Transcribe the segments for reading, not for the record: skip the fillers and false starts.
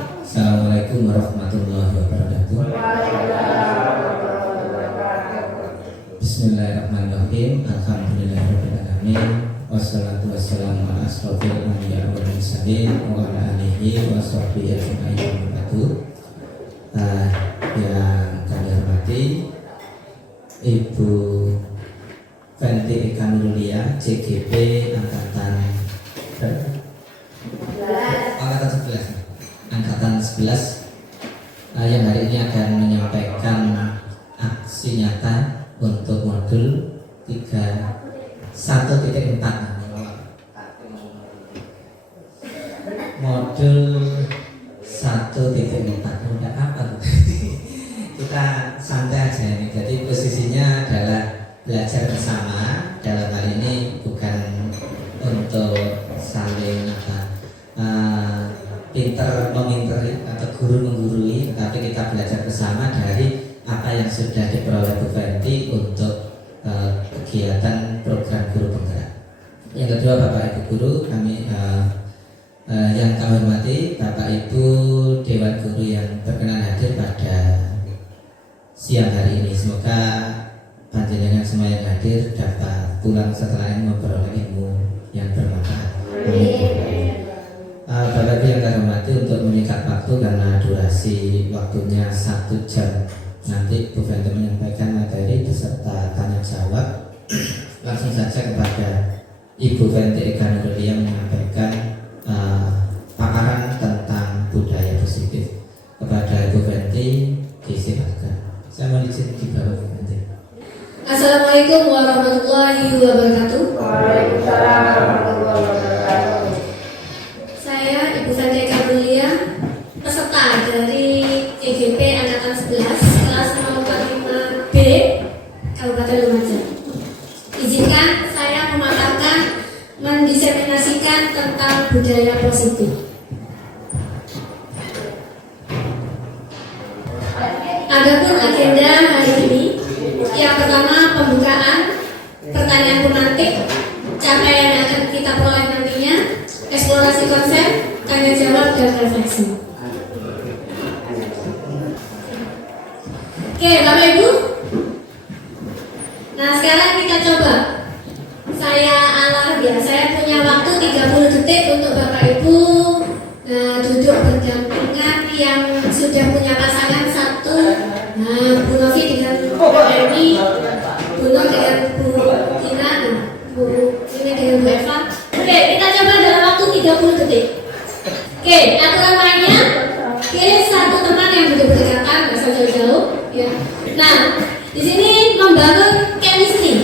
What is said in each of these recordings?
Assalamualaikum warahmatullahi wabarakatuh. Bismillahirrahmanirrahim. Alhamdulillahirabbil alamin. Wassalatu wassalamu ala asrofil anbiya wal mursalin wa ala alihi wa sahbihi ajma'in. Yang kami hormati Ibu Fenty Eka Nurulia, CGP Angkatan 11 yang hari ini akan menyampaikan aksi nyata untuk modul 1.4. Modul 1.4 udah apa tuh? Kita santai aja ini. Jadi posisinya adalah belajar bersama. Dalam hal ini bukan untuk saling pinter meminteri atau guru menggurui, tapi kita belajar bersama dari apa yang sudah diperoleh Bu Fenty untuk kegiatan program guru penggerak. Yang kedua, Bapak Ibu guru, kami yang kami hormati Bapak Ibu Dewan Guru yang berkenan hadir pada siang hari ini. Semoga panjenengan semua yang hadir dapat pulang setelah ini memperoleh ilmu yang bermanfaat. Bapak Ibu yang kami hormati, untuk meningkat waktu karena durasi waktunya 1 jam, nanti Bu Fenty menyampaikan materi beserta tanya jawab. Langsung saja kepada Ibu Fenty Eka Nurulia menyampaikan paparan tentang budaya positif. Kepada Ibu Fenty, disilakan. Saya mohon izin di bawah Bu Fenty. Assalamualaikum warahmatullahi wabarakatuh. Waalaikumsalam warahmatullahi wabarakatuh. Saya Ibu Fenty Eka Nurulia, peserta dari CGP Angkatan 11 kelas 045B Kabupaten Lumajang. Izinkan saya memaparkan, mendiseminasikan tentang budaya positif. Adapun agenda hari ini, yang pertama pembukaan, pertanyaan pemantik, capaian yang akan kita peroleh nantinya, eksplorasi konsep, tanya jawab dan refleksi. Oke, Bapak Ibu. Nah, sekarang kita coba. Saya punya waktu 30 detik untuk Bapak Ibu duduk berdampingan yang sudah punya pasangan satu. Nah, Bu Novi dengan Bu Emi, Bu Nur dengan Bu Tina, Bu ini dengan Bu Eva. Oke, kita coba dalam waktu 30 detik. Oke, aturan mainnya, pilih satu teman yang duduk berdekatan, nggak usah jauh-jauh. Ya. Nah, di sini membangun chemistry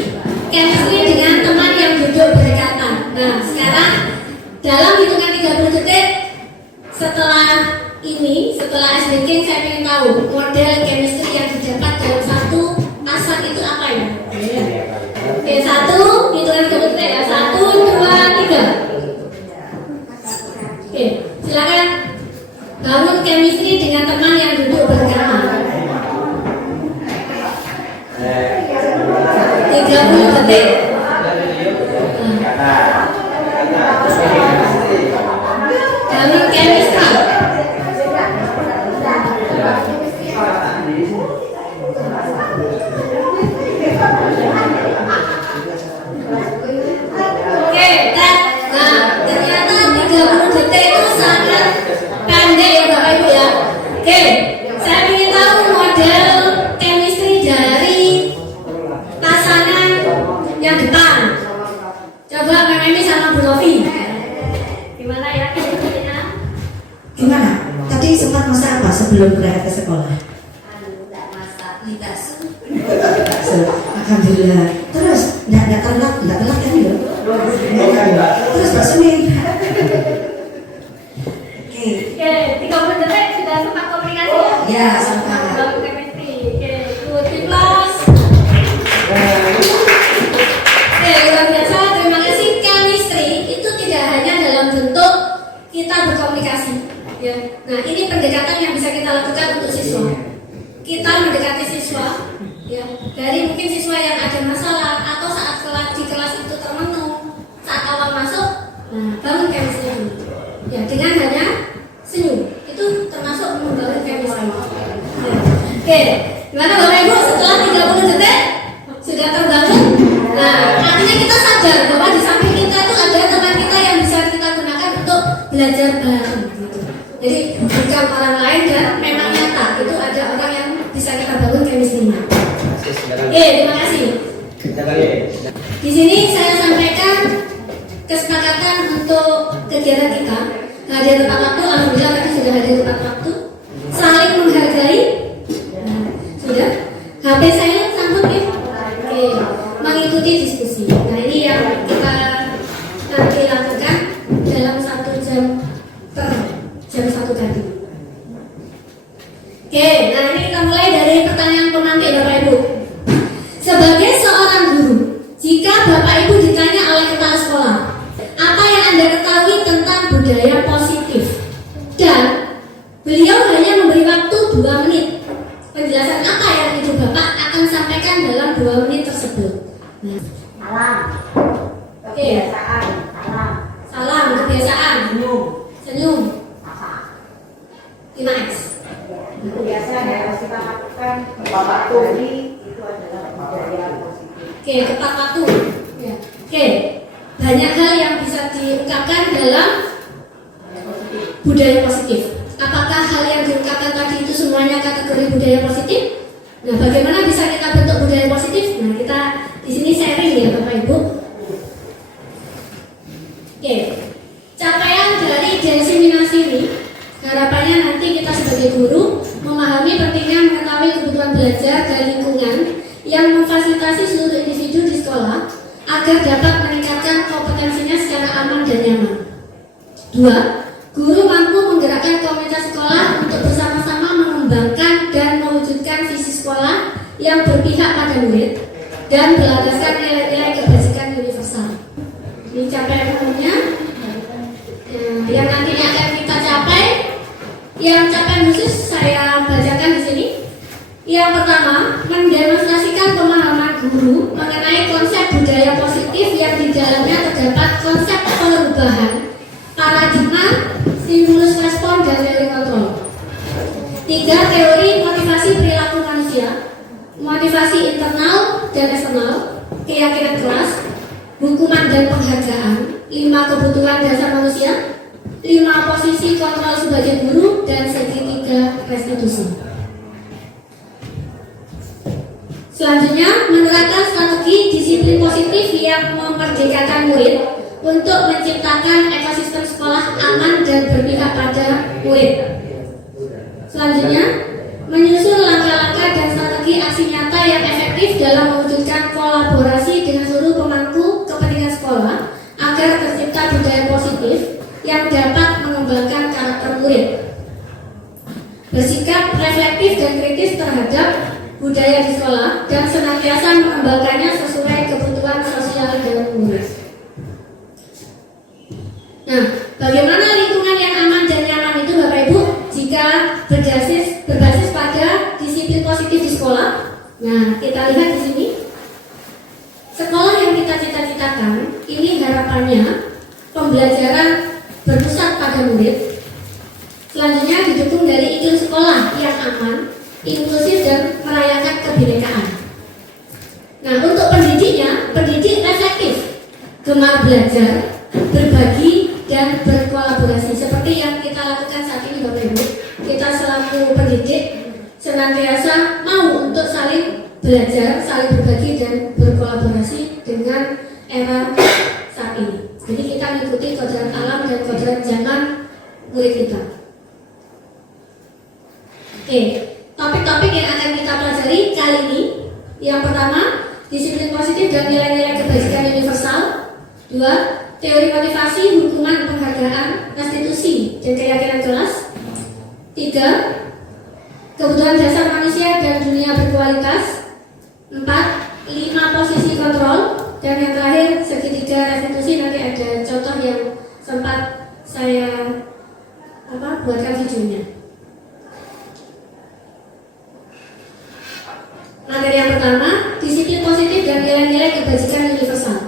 dengan teman yang duduk berdekatan. Nah, sekarang dalam hitungan 30 detik setelah S Banking, saya ingin tahu model chemistry yang didapat dalam satu asap itu apa ya? Oke, satu, hitungan 30 detik ya. 1, 2, 3. Oke, silakan bangun chemistry dengan teman yang duduk berdekatan. 30 detik. Bangun chemistry. Oke, nah ternyata 30 detik itu sangat pendek ya Bapak Ibu ya. Oke, saya ingin tahu model chemistry dari pasangan yang depan. Coba Mbak Memi sama Bu Novi. Gimana ya chemistry-nya? Gimana? Tadi sempat masak apa sebelum berangkat ke sekolah? Tak masak, bakso. Alhamdulillah. Terus nggak telat kan ya? Terus baksonya. Oke. Oke, 30 detik sudah sempat komunikasi ya? Ya, sempat. Bangun chemistry. Oke, good plus. Oke, luar biasa. Terima kasih. Chemistry itu tidak hanya dalam bentuk kita berkomunikasi. Ya. Nah, ini pendekatan yang bisa kita lakukan untuk siswa. Kita mendekati siswa, ya, dari mungkin siswa yang ada masalah atau saat di kelas itu termenung, saat awal masuk, nah, bangun chemistry dulu. Ya, dengan hanya senyum itu Oke, gimana Bapak Ibu setelah 30 detik sudah terbangun? Nah, artinya kita sadar bahwa di samping kita itu ada teman kita yang bisa kita gunakan untuk belajar bareng gitu. Jadi bukan orang lain dan memang nyata itu ada orang yang bisa kita bangun chemistry-nya. Oke, terima kasih. Di sini saya sampaikan kesepakatan untuk kegiatan kita. Hadir tepat waktu, alhamdulillah tadi sudah hadir tepat waktu. Saling menghargai. Nah, sudah. HP saya sambut ya. Oke, mengikuti diskusi. Nah ini yang kita nanti lakukan dalam 1 jam per jam 1 tadi. Oke, nah ini kita mulai dari pertanyaan pemantik Bapak Ibu. Sebagai seorang guru, jika Bapak Ibu ditanya oleh kepala sekolah, apa yang Anda ketahui tentang budaya positif? Dan beliau hanya memberi waktu 2 menit. Penjelasan apa yang Ibu Bapak akan sampaikan dalam 2 menit tersebut? Nah. Salam. Oke. Kebiasaan. Salam. Salam, kebiasaan. Senyum. Senyum. Apa? 5X. Kebiasaan yang harus kita lakukan tepat waktu ini itu adalah budaya positif. Oke, tepat waktu. Ya. Oke. Banyak hal yang bisa diungkapkan dalam budaya positif. Apakah hal yang diungkapkan tadi itu semuanya kategori budaya positif? Nah, bagaimana bisa kita bentuk budaya positif? Nah, kita di sini sharing ya Bapak Ibu. Oke, capaian dari diseminasi ini harapannya nanti kita sebagai guru memahami pentingnya mengetahui kebutuhan belajar dan lingkungan yang memfasilitasi seluruh individu di sekolah agar dapat meningkatkan kompetensinya secara aman dan nyaman. 2. Guru mampu menggerakkan komunitas sekolah untuk bersama-sama mengembangkan dan mewujudkan visi sekolah yang berpihak pada murid dan berlandaskan nilai-nilai kebajikan universal. Ini capaian umumnya yang nantinya akan kita capai. Yang capaian khusus saya bacakan di sini. Yang pertama, mendemonstrasikan pemahaman guru mengenai konsep budaya positif yang di dalamnya terdapat konsep perubahan, paradigma, stimulus respon, dan teori kontrol. 3. Teori motivasi perilaku manusia, motivasi internal dan eksternal, keyakinan kelas, hukuman dan penghargaan, 5. Kebutuhan dasar manusia, 5. Posisi kontrol sebagai guru, dan segitiga restitusi. Selanjutnya, menerapkan strategi disiplin positif yang memerdekakan murid untuk menciptakan ekosistem sekolah aman dan berpihak pada murid. Selanjutnya, menyusun langkah-langkah dan strategi aksi nyata yang efektif dalam mewujudkan kolaborasi dengan seluruh pemangku kepentingan sekolah agar tercipta budaya positif yang dapat mengembangkan karakter murid. Bersikap reflektif dan kritis terhadap budaya di sekolah dan senantiasa mengembangkannya sesuai kebutuhan sosial dan murid. Nah, bagaimana lingkungan yang aman dan nyaman itu Bapak Ibu jika berbasis pada disiplin positif di sekolah? Nah, kita lihat di sini. Sekolah yang kita cita-citakan ini harapannya pembelajaran berpusat pada murid. Selanjutnya didukung dari iklim sekolah yang aman, inklusif, dan merayakan kebinekaan. Nah, untuk pendidiknya, pendidik reflektif, gemar belajar, berbagi, dan berkolaborasi seperti yang kita lakukan saat ini Bapak Ibu. Kita selaku pendidik senantiasa mau untuk saling belajar, saling berbagi, dan berkolaborasi dengan era saat ini. Jadi kita mengikuti kodrat alam dan kodrat zaman murid kita. Oke, topik-topik yang akan kita pelajari kali ini. Yang pertama, disiplin positif dan nilai-nilai kebajikan universal. 2. Teori motivasi, hukuman, penghargaan, restitusi, dan keyakinan kelas. 3. Kebutuhan dasar manusia dan dunia berkualitas. 4. 5 posisi kontrol. Dan yang terakhir, segitiga restitusi. Nanti ada contoh yang sempat saya buatkan videonya. Materi yang pertama, disiplin positif dan nilai-nilai kebajikan universal.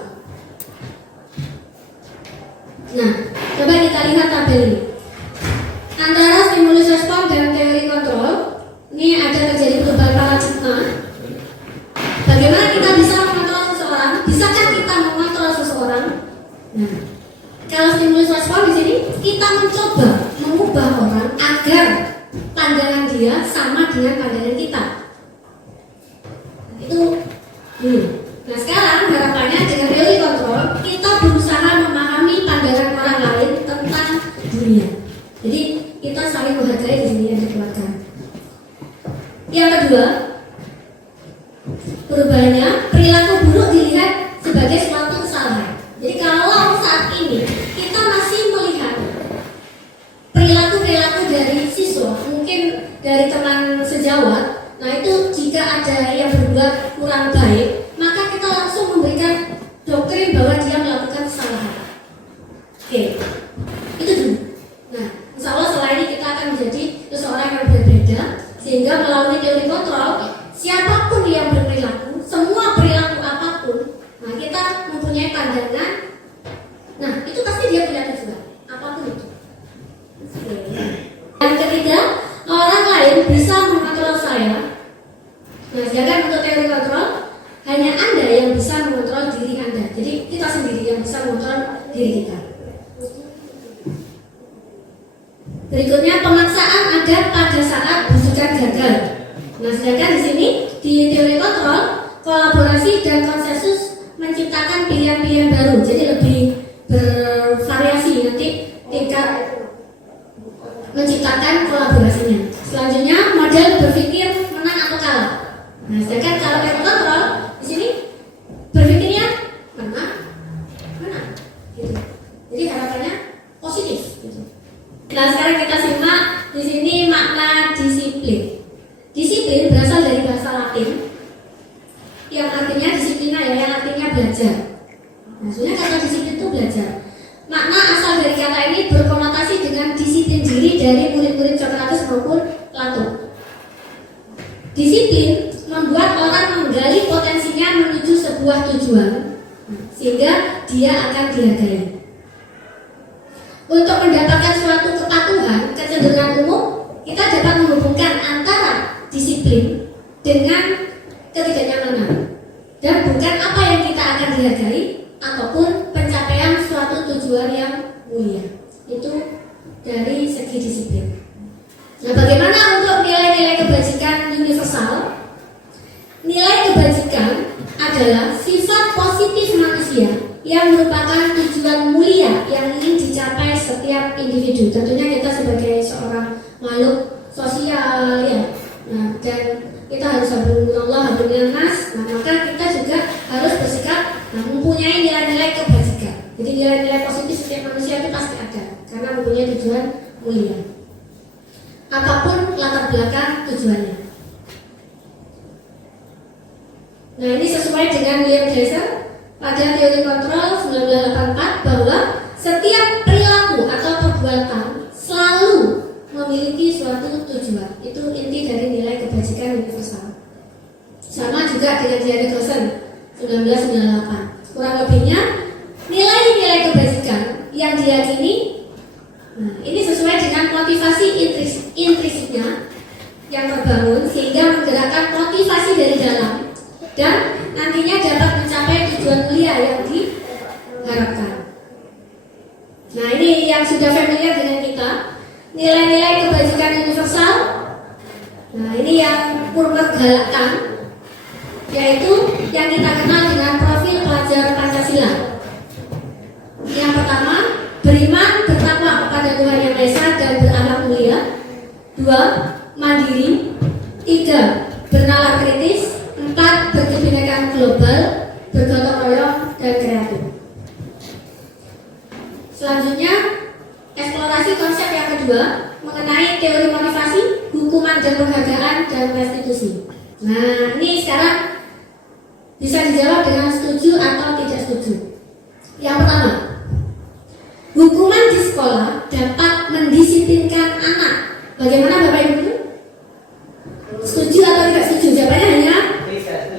Nah, coba kita lihat tabel ini. Antara stimulus respon dan teori kontrol, ini ada terjadi perubahan Nah, kalau stimulus respon di sini kita mencoba mengubah orang agar pandangan dia sama dengan pandangan kita. Itu dulu. Nah sekarang harapannya dengan teori kontrol kita berusaha memahami pandangan orang lain tentang dunia. Jadi kita saling menghargai di sini yang dikeluarkan. Yang kedua, perubahannya perilaku buruk dilihat sebagai suatu kesalahan. Jadi kalau saat ini kita masih melihat perilaku dari siswa, mungkin dari teman sejawat, nah itu jika ada yang berbuat kurang baik, maka kita langsung memberikan doktrin bahwa dia melakukan kesalahan. Oke, itu dulu. Nah, insya Allah setelah ini kita akan menjadi seseorang yang berbeda, sehingga melalui teori kontrol, siapapun yang berperilaku, semua perilaku apapun, nah kita mempunyai pandangan. Nah, itu pasti dia punya tujuan, apapun itu. Oke. Yang ketiga, orang lain bisa mengontrol saya. Nah, sedangkan untuk teori kontrol, hanya Anda yang bisa mengontrol diri Anda. Jadi kita sendiri yang bisa mengontrol diri kita. Berikutnya, pemaksaan ada pada saat bujukan gagal. Nah, sedangkan di sini di teori kontrol, kolaborasi dan konsensus menciptakan pilihan-pilihan baru. Jadi lebih bervariasi nanti tingkat menciptakan kolaborasinya. Selanjutnya, model berpikir menang atau kalah. Nah, sedangkan kalau teori kontrol di sini berpikirnya menang, gitu. Jadi harapannya positif. Gitu. Nah, sekarang kita simak di sini makna disiplin. Disiplin berasal dari bahasa Latin yang artinya disiplina ya, yang artinya belajar. Nah, sebenarnya kata disiplin itu belajar. Makna asal dari kata ini berkonotasi dengan disiplin diri dari murid-murid Sokrates maupun Plato. Disiplin membuat orang menggali potensinya menuju sebuah tujuan, sehingga dia akan dihargai. Untuk mendapatkan suatu kepatuhan, kecenderungan umum, kita dapat menghubungkan antara disiplin dengan ketidaknyamanan. Dan bukan apa yang kita akan dihargai, ataupun pencapaian suatu tujuan yang mulia. Itu dari segi disiplin. Nah, bagaimana untuk nilai-nilai kebajikan universal? Nilai kebajikan adalah sifat positif manusia yang merupakan tujuan mulia yang ingin dicapai setiap individu. Tentunya kita sebagai seorang makhluk sosial ya. Nah, dan kita harus hablumillah hablumil nas. Nah, maka kita juga harus bersikap mempunyai nilai-nilai kebajikan. Jadi nilai-nilai positif setiap manusia itu pasti ada karena mempunyai tujuan mulia. Apapun latar belakang tujuannya. Nah, ini sesuai dengan William Glasser pada teori kontrol 1984 bahwa setiap perilaku atau perbuatan selalu memiliki suatu tujuan. Itu inti dari nilai kebajikan universal. Sama juga dengan Jerry Clausen 1998. Kurang lebihnya nilai-nilai kebajikan yang diyakini, nah, ini sesuai dengan motivasi intrinsiknya yang terbangun sehingga menggerakkan motivasi dari dalam dan nantinya dapat mencapai tujuan mulia yang diharapkan. Nah, ini yang sudah familiar dengan kita, nilai-nilai kebajikan universal. Nah, ini yang Purmer galakkan, yaitu yang kita kenal dengan profil pelajar Pancasila. Yang pertama, beriman bertakwa kepada Tuhan Yang Maha Esa dan berakhlak mulia. 2. Mandiri. 3. Bernalar kritis. 4. Berkebinekaan global, bergotong royong dan kreatif. Selanjutnya, eksplorasi konsep yang kedua mengenai teori motivasi, hukuman dan penghargaan dan restitusi. Nah, ini sekarang bisa dijawab dengan setuju atau tidak setuju. Yang pertama, hukuman di sekolah dapat mendisiplinkan anak. Bagaimana Bapak Ibu? Setuju atau tidak setuju? Jawabannya hanya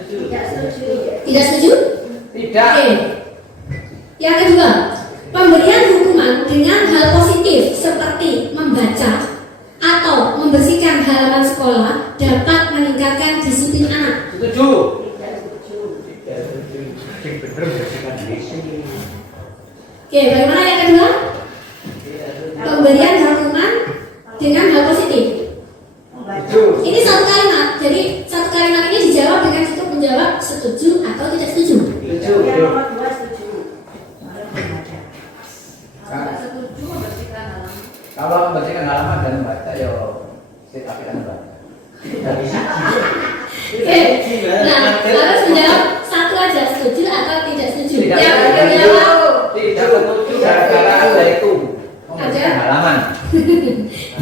Tidak setuju. tidak setuju? Tidak. Oke. Yang kedua, pemberian hukuman dengan hal positif seperti membaca atau membersihkan halaman sekolah dapat meningkatkan disiplin anak. Setuju. Tidak setuju. Tidak setuju. Yang benar bersihkan diri. Oke, bagaimana yang kedua? Pemberian hukuman dengan hal positif. Ini satu kalimat, jadi satu kalimat ini dijawab dengan cukup menjawab setuju atau tidak setuju. Yang nomor 2 setuju. Kalau membacakan halaman dan membaca ya saya tapi kan membaca. Oke, nah harus menjawab satu aja, setuju atau tidak setuju. Tidak Yang setuju. menjawab Tidak setuju gara-gara Anda itu membacakan halaman.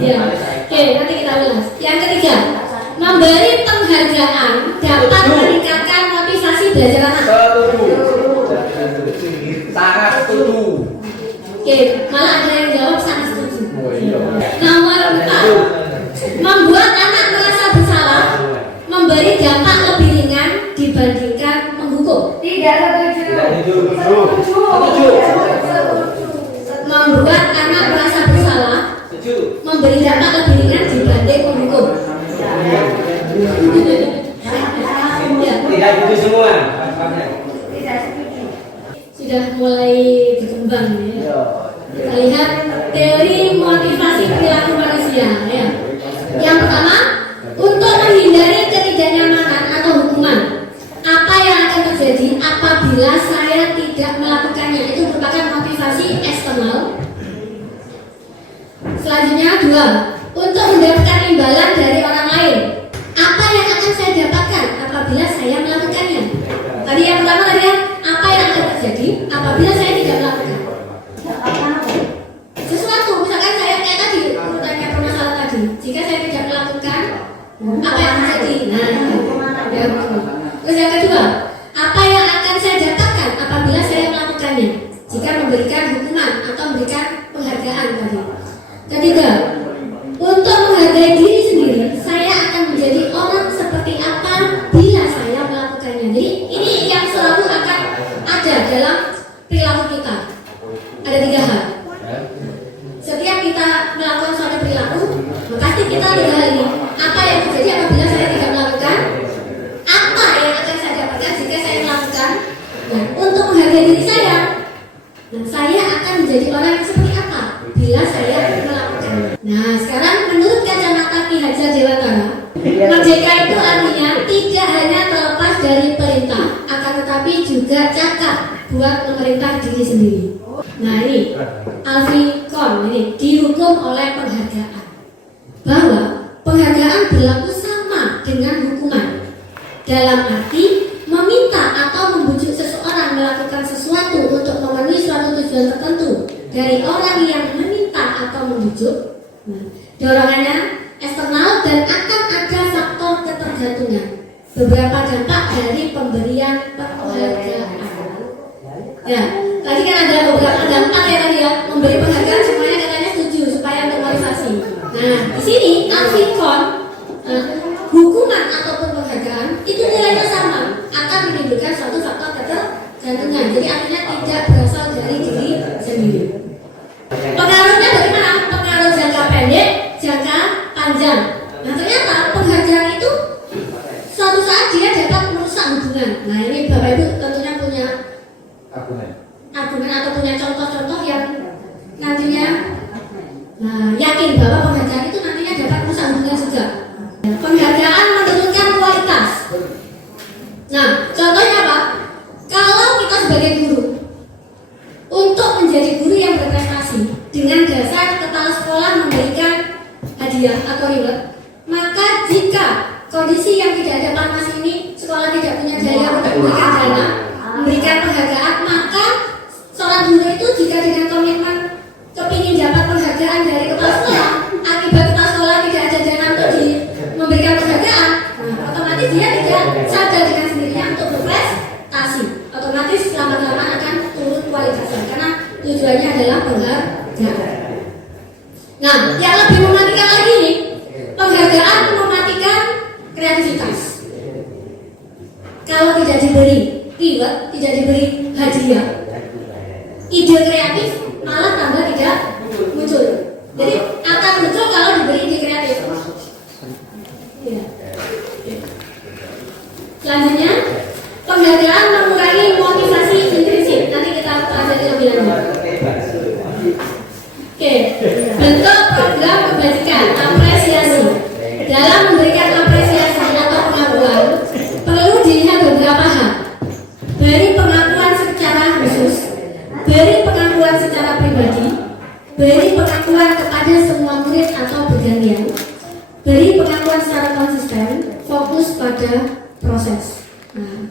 ya. Oke, nanti kita ulas. Yang ketiga, memberi penghargaan dapat meningkatkan motivasi belajar anak. Setuju. Sangat setuju. Oke, malah ada yang jawab sangat setuju. Oh, iya. Nomor 4, membuat anak merasa bersalah, memberi dampak lebih ringan dibandingkan menghukum. Tidak setuju. Setuju. Membuat anak merasa bersalah, Setuju. memberi dampak lebih ringan dibanding menghukum. Ya, Tidak setuju semua. Tidak setuju. sudah mulai berkembang ya. Iya. Kita lihat teori motivasi perilaku manusia ya. Yang pertama, untuk menghindari ketidaknyamanan atau hukuman, apa yang akan terjadi apabila saya tidak melakukannya, itu merupakan motivasi eksternal. Selanjutnya 2, untuk mendapatkan imbalan dari orang lain, apa yang akan saya dapatkan apabila saya melakukannya. Tadi yang pertama tadi ya, apa yang akan terjadi apabila saya tidak melakukan sesuatu. Misalkan saya kayak tadi urutannya permasalahan tadi, jika saya tidak melakukan, apa yang terjadi? Nah, ya, terus yang kedua, apa yang akan saya dapatkan apabila saya melakukannya, jika memberikan hukuman atau memberikan penghargaan tadi. Ketiga, untuk menghargai diri sendiri, saya akan menjadi orang seperti apa bila saya melakukannya. Jadi ini yang selalu akan ada dalam perilaku kita. Ada 3 hal. Setiap kita melakukan suatu perilaku, pasti kita 3 hal ini. Apa yang terjadi apabila saya tidak melakukan? Apa yang akan saya dapatkan jika saya melakukan? Nah, untuk menghargai diri saya, nah, saya akan menjadi orang yang seperti apa bila saya melakukan. Nah, sekarang menurut kacamata Ki Hajar Dewantara, merdeka itu artinya tidak hanya terlepas dari perintah, akan tetapi juga cakap buat memerintah diri sendiri. Nah ini Alfie Kohn ini dihukum oleh penghargaan, bahwa penghargaan berlaku sama dengan hukuman, dalam arti meminta atau membujuk seseorang melakukan sesuatu untuk memenuhi suatu tujuan tertentu dari orang yang meminta atau membujuk. Nah, dorongannya eksternal dan akan ada faktor ketergantungan. Beberapa dampak dari pemberian penghargaan. Ya, tadi kan ada beberapa dampak ya tadi ya. Memberi penghargaan semuanya katanya setuju supaya untuk motivasi. Nah, di sini Alfie Kohn, hukuman ataupun penghargaan itu nilainya sama, akan menimbulkan suatu faktor ketergantungan. Jadi artinya tidak berasal dari diri sendiri. Pengaruhnya bagaimana? Pengaruh jangka pendek, jangka panjang. Nah ternyata penghargaan itu suatu saat dia dapat merusak hubungan. Nah ini Bapak Ibu tentunya punya argumen atau punya contoh-contoh yang nantinya yakin bahwa penghargaan itu nantinya dapat merusak hubungan juga. Penghargaan menurunkan kualitas. Nah contohnya apa? Kalau kita sebagai guru, untuk menjadi guru yang berprestasi dengan dasar kepala sekolah memberikan hadiah atau reward, maka jika kondisi yang tidak ada panas ini, sekolah tidak punya daya untuk memberikan dana, memberikan penghargaan, maka seorang guru itu jika dengan komitmen kepingin dapat penghargaan dari kepala sekolah, akibat kepala sekolah tidak ada dana untuk memberikan penghargaan, nah, otomatis dia tidak sadar dengan sendirinya untuk berprestasi, otomatis lama-lama akan turun kualitasnya karena tujuannya adalah penghargaan. Nah, yang lebih mematikan lagi nih, penghargaan mematikan kreativitas. Kalau tidak diberi reward, tidak diberi hadiah, ide kreatif malah tambah tidak muncul. Jadi akan muncul kalau diberi ide kreatif. Ya. Selanjutnya, penghargaan mengurangi motivasi intrinsik. Nanti kita pelajari lebih lanjut. beri pengakuan kepada semua murid atau bergantian, beri pengakuan secara konsisten, fokus pada proses. Nah,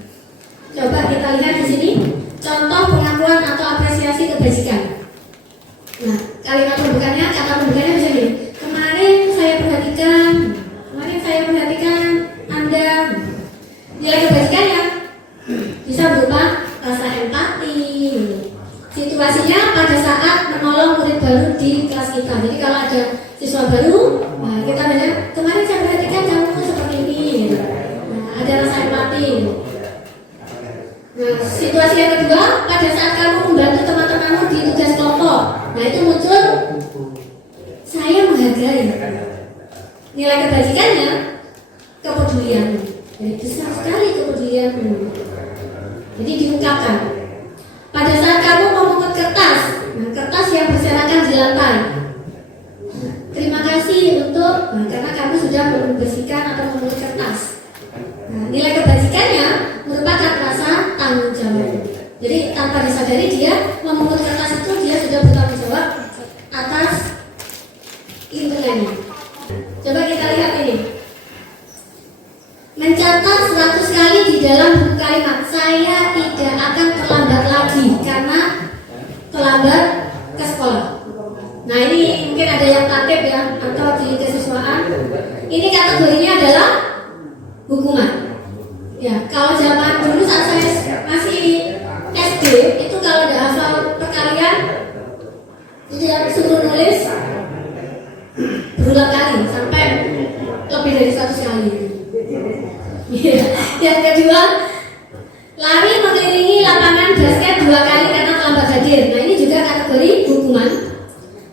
coba kita lihat di sini contoh pengakuan atau apresiasi kebajikan. Nah, kalimat pembukaannya, kata pembukaannya bisa gini. Kemarin saya perhatikan Anda. Nilai kebajikannya bisa berupa rasa empati. Situasinya pada saat menolong murid baru di kelas kita. Jadi kalau ada siswa baru, nah kita bilang, kemarin saya perhatikan kamu seperti ini. Gitu. Nah, ada rasa empati. Gitu. Nah, situasi yang kedua, pada saat kamu membantu teman-temanmu di tugas kelompok, nah itu muncul saya menghargai. Nilai kebajikannya kepedulian. Jadi besar sekali kepedulianmu. Jadi diungkapkan. Pada saat kamu memungut kertas, nah, kertas yang berserakan di lantai. Nah, terima kasih karena kamu sudah membersihkan atau memungut kertas. Nah, nilai kebajikannya merupakan rasa tanggung jawab. Jadi tanpa disadari dia memungut kertas itu dia sudah bertanggung jawab atas lingkungannya. Coba kita lihat ini. Mencatat 100 kali di dalam buku kalimat, saya tidak akan terlambat lagi karena terlambat ke sekolah. Nah ini mungkin ada yang tatip ya, atau di kesiswaan. Ini kategorinya adalah hukuman. Ya, kalau zaman dulu saat saya masih SD, itu kalau udah hafal perkalian, itu yang suruh nulis berulang kali sampai lebih dari 100 kali. Yang kedua, lari mengelilingi lapangan basket 2 kali karena terlambat hadir. Nah ini juga kategori hukuman.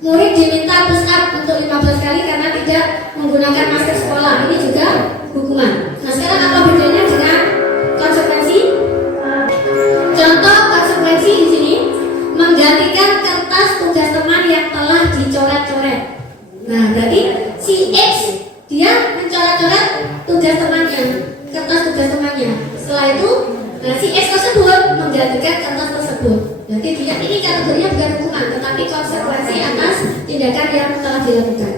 Murid diminta push up untuk 15 kali karena tidak menggunakan masker sekolah. Ini juga hukuman. Nah sekarang apa bedanya dengan konsekuensi? Contoh konsekuensi di sini menggantikan kertas tugas teman yang telah dicoret-coret. Nah berarti si X dia mencoret-coret tugas temannya, kertas tugas temannya. Setelah itu, nah, si X tersebut menggantikan kertas tersebut. Jadi dia ini kategorinya bukan hukuman, tetapi konsekuensi atas tindakan yang telah dilakukan.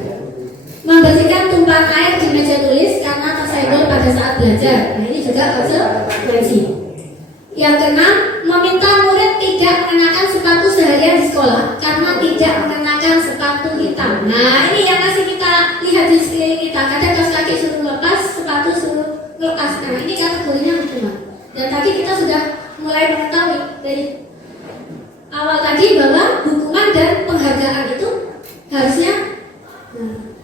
Membersihkan tumpahan air di meja tulis karena tersenggol pada saat belajar. Nah ini juga konsekuensi. Yang keenam, meminta murid tidak mengenakan sepatu seharian di sekolah karena tidak mengenakan sepatu hitam. Nah ini yang masih kita lihat di sekeliling kita. Kadang kaos kaki suruh lepas, sepatu suruh lepas. Nah ini kategorinya hukuman. Dan tadi kita sudah mulai mengetahui dari awal tadi bahwa hukuman dan penghargaan itu harusnya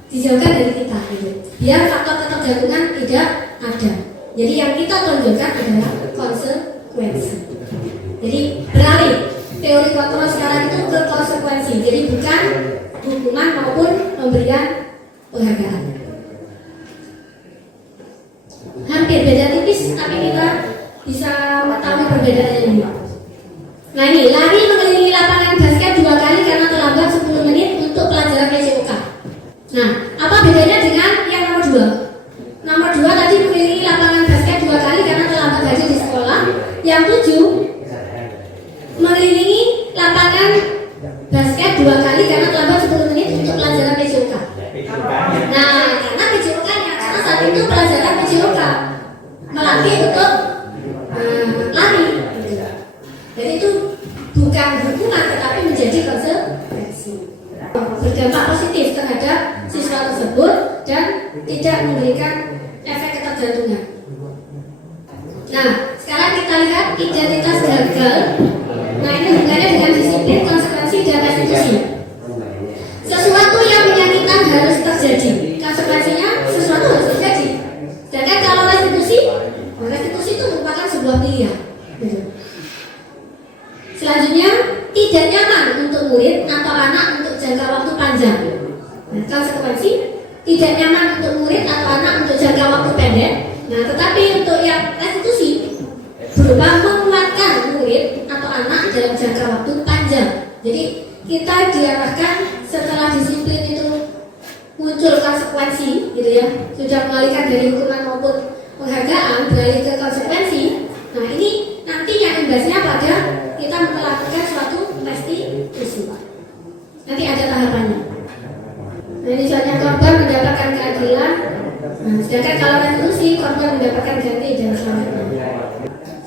dijauhkan dari kita, gitu. Biar faktor ketergantungan tidak ada. Jadi yang kita tonjolkan adalah konsekuensi. Jadi beralih teori kontrol sekarang itu ke konsekuensi. Jadi bukan hukuman maupun pemberian penghargaan. Hampir beda tipis, tapi kita bisa mengetahui perbedaannya ini. Nah ini, lari mengelilingi lapangan basket 2 kali karena terlambat 10 menit untuk pelajaran PJOK. Nah, apa bedanya dengan yang nomor 2? Nomor 2 tadi mengelilingi lapangan basket 2 kali karena terlambat hadir di sekolah. Yang 7 mengelilingi lapangan basket 2 kali karena terlambat 10 menit untuk pelajaran PJOK. Nah, karena PJOK-nya, karena saat itu pelajaran PJOK melatih untuk lari. Jadi itu bukan hukuman tetapi menjadi konsekuensi. Berdampak positif terhadap siswa tersebut dan tidak memberikan efek ketergantungan. Nah, sekarang kita lihat identitas gagal. Nah, ini hubungannya dengan disiplin, konsekuensi, dan restitusi. Sesuatu yang menyakitkan harus terjadi. Konsekuensinya sesuatu harus terjadi. Sedangkan kalau restitusi itu merupakan sebuah pilihan. Selanjutnya, tidak nyaman untuk murid atau anak untuk jangka waktu panjang. Nah, konsekuensi tidak nyaman untuk murid atau anak untuk jangka waktu pendek. Nah, tetapi untuk yang restitusi berupa menguatkan murid atau anak dalam jangka waktu panjang. Jadi kita diarahkan setelah disiplin itu muncul konsekuensi, gitu ya. Sudah mengalihkan dari hukuman maupun penghargaan beralih ke konsekuensi. Nah ini nantinya imbasnya pada kita melakukan suatu restitusi. Nanti ada tahap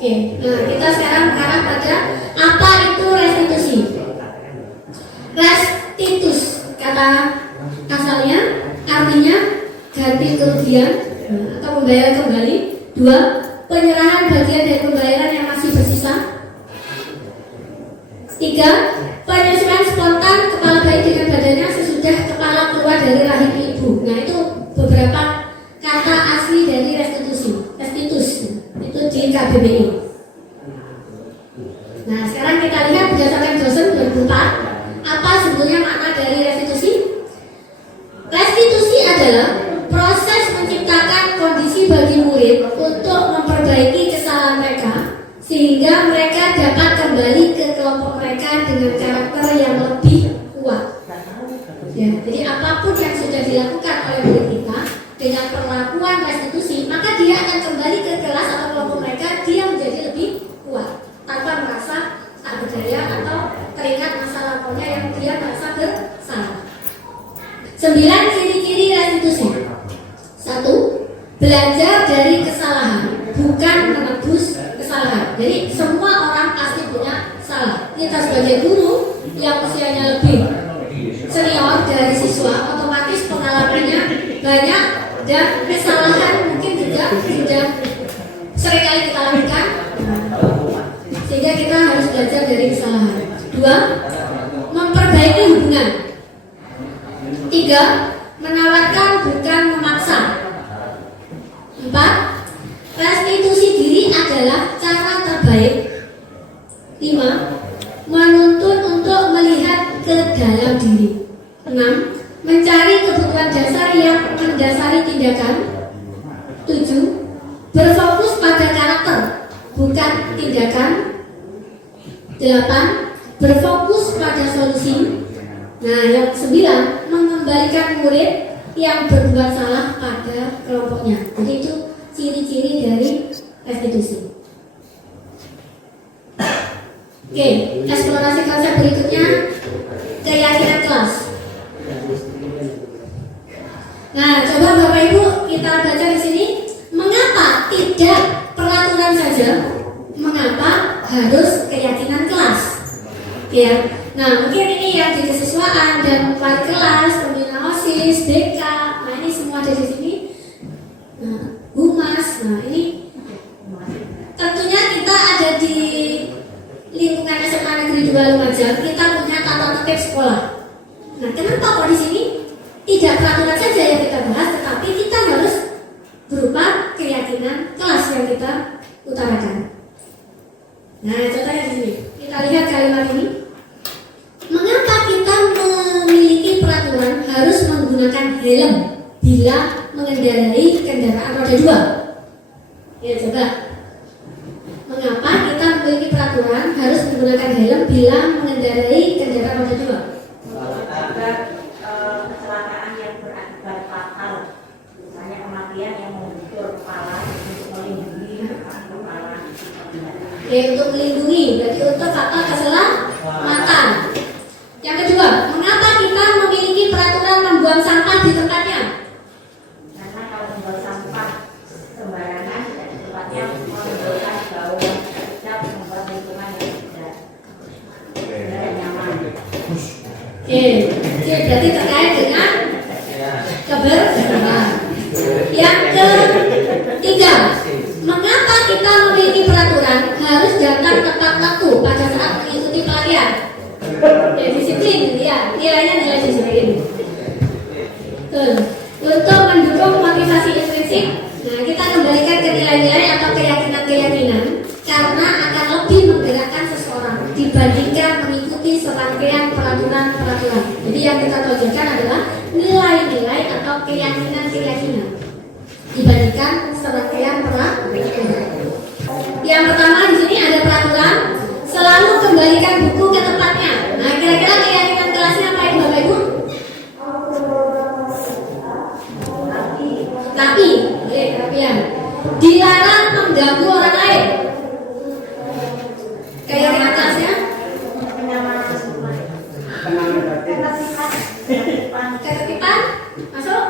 Oke, nah kita sekarang mengarah pada apa itu restitusi. Restitus kata asalnya artinya ganti kerugian atau membayar kembali. 2. Penyerahan bagian dari pembayaran yang masih bersisa. 3. Penyesuaian spontan kepala bayi dengan badannya sesudah kepala keluar dari rahim ibu. Nah itu beberapa kata asli dari restitusi. Restitus itu di KBBI. Nah sekarang kita lihat berdasarkan dosen 2004 apa sebetulnya makna dari restitusi. Restitusi adalah proses menciptakan kondisi bagi murid untuk memperbaiki kesalahan mereka sehingga mereka dapat kembali ke kelompok mereka dengan karakter yang lebih kuat. Ya, jadi apapun yang sudah dilakukan oleh murid kita dengan perlakuan restitusi, maka dia akan kembali ke kelas atau kelompok mereka, dia menjadi lebih kuat tanpa merasa tak berdaya atau teringat masa lampaunya yang dia merasa bersalah. 9 ciri-ciri restitusi. 1. Belajar dari kesalahan, bukan menebus kesalahan. Jadi semua orang pasti punya salah. Kita sebagai guru yang usianya lebih senior dari siswa, otomatis pengalamannya banyak dan kesalahan mungkin juga sudah seringkali kita lakukan, sehingga kita harus belajar dari kesalahan. 2. Memperbaiki hubungan. 3. Menawarkan bukan memaksa. 4. Restitusi diri adalah cara terbaik. 5. Menuntun untuk melihat ke dalam diri. 6. Mencari kebutuhan dasar yang mendasari tindakan. 7. Berfokus pada karakter, bukan tindakan. 8. Berfokus pada solusi. Nah, yang 9, mengembalikan murid yang berbuat salah pada kelompoknya. Jadi itu ciri-ciri dari restitusi. Oke, eksplorasi konsep berikutnya, keyakinan kelas. Nah, coba Bapak Ibu kita baca di sini, mengapa tidak peraturan saja? Mengapa harus keyakinan kelas? Ya. Nah, mungkin ini yang di kesiswaan dan wali kelas, pembina OSIS, BK, nah ini semua ada di sini. Nah, Humas, nah ini tentunya kita ada di lingkungan SMA Negeri 2 Lumajang, kita punya tata tertib sekolah. Nah, kenapa kok di sini tidak peraturan saja yang kita bahas, tetapi kita harus berupa keyakinan kelas yang kita utarakan. Nah, contohnya di sini, kita lihat kalimat ini. Mengapa kita memiliki peraturan harus menggunakan helm bila mengendarai kendaraan roda 2? Ya, coba. Mengapa kita memiliki peraturan harus menggunakan helm bila mengendarai kendaraan roda 2? Agar kecelakaan yang berakibat fatal, misalnya kematian yang membentur kepala untuk melindungi kepala. Ya, untuk melindungi, berarti untuk faktor keselamatan. Yang kedua, mengapa kita memiliki peraturan membuang sampah di tempatnya? Karena kalau membuang sampah sembarangan tidak di tempatnya menimbulkan bau yang sedap, membuat lingkungan yang tidak nyaman. Oke, berarti terkait dengan kebersihan. Yang ketiga, mengapa kita memiliki peraturan harus datang tepat waktu pada saat mengikuti pelatihan? Ya, disiplin, ya, nilainya nilai disiplin. Untuk mendukung motivasi intrinsik, nah kita kembalikan ke nilai-nilai atau keyakinan-keyakinan karena akan lebih menggerakkan seseorang dibandingkan mengikuti serangkaian peraturan-peraturan. Jadi yang kita tonjolkan adalah nilai-nilai atau keyakinan-keyakinan dibandingkan serangkaian peraturan. Yang pertama di sini ada peraturan selalu kembalikan buku ke tempatnya. Nah, kira-kira keyakinan kelasnya apa ini Bapak Ibu? Tapi ya, dilarang mengganggu orang lain. Keyakinan kelasnya? Ketertiban, masuk.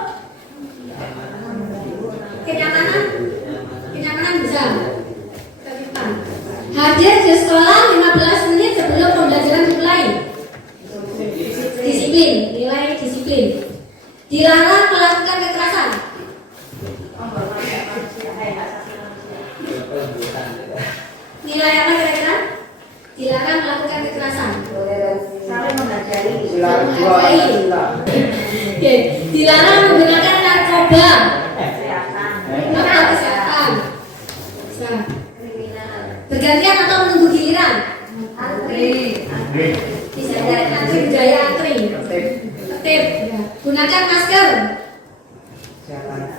Kenyamanan bisa. Hadir di sekolah 15 menit sebelum pembelajaran dimulai. Disiplin, nilai disiplin. Dilarang melakukan kekerasan. Nilai apa kira-kira? Dilarang melakukan kekerasan. Saling mengajari. Oke. Dilarang menggunakan narkoba. Kesehatan. Apa kesehatan? Nah, Kriminal. bergantian atau menunggu giliran. Antri. Bisa dari antri, budaya antri. Tertib. Ya. Gunakan masker.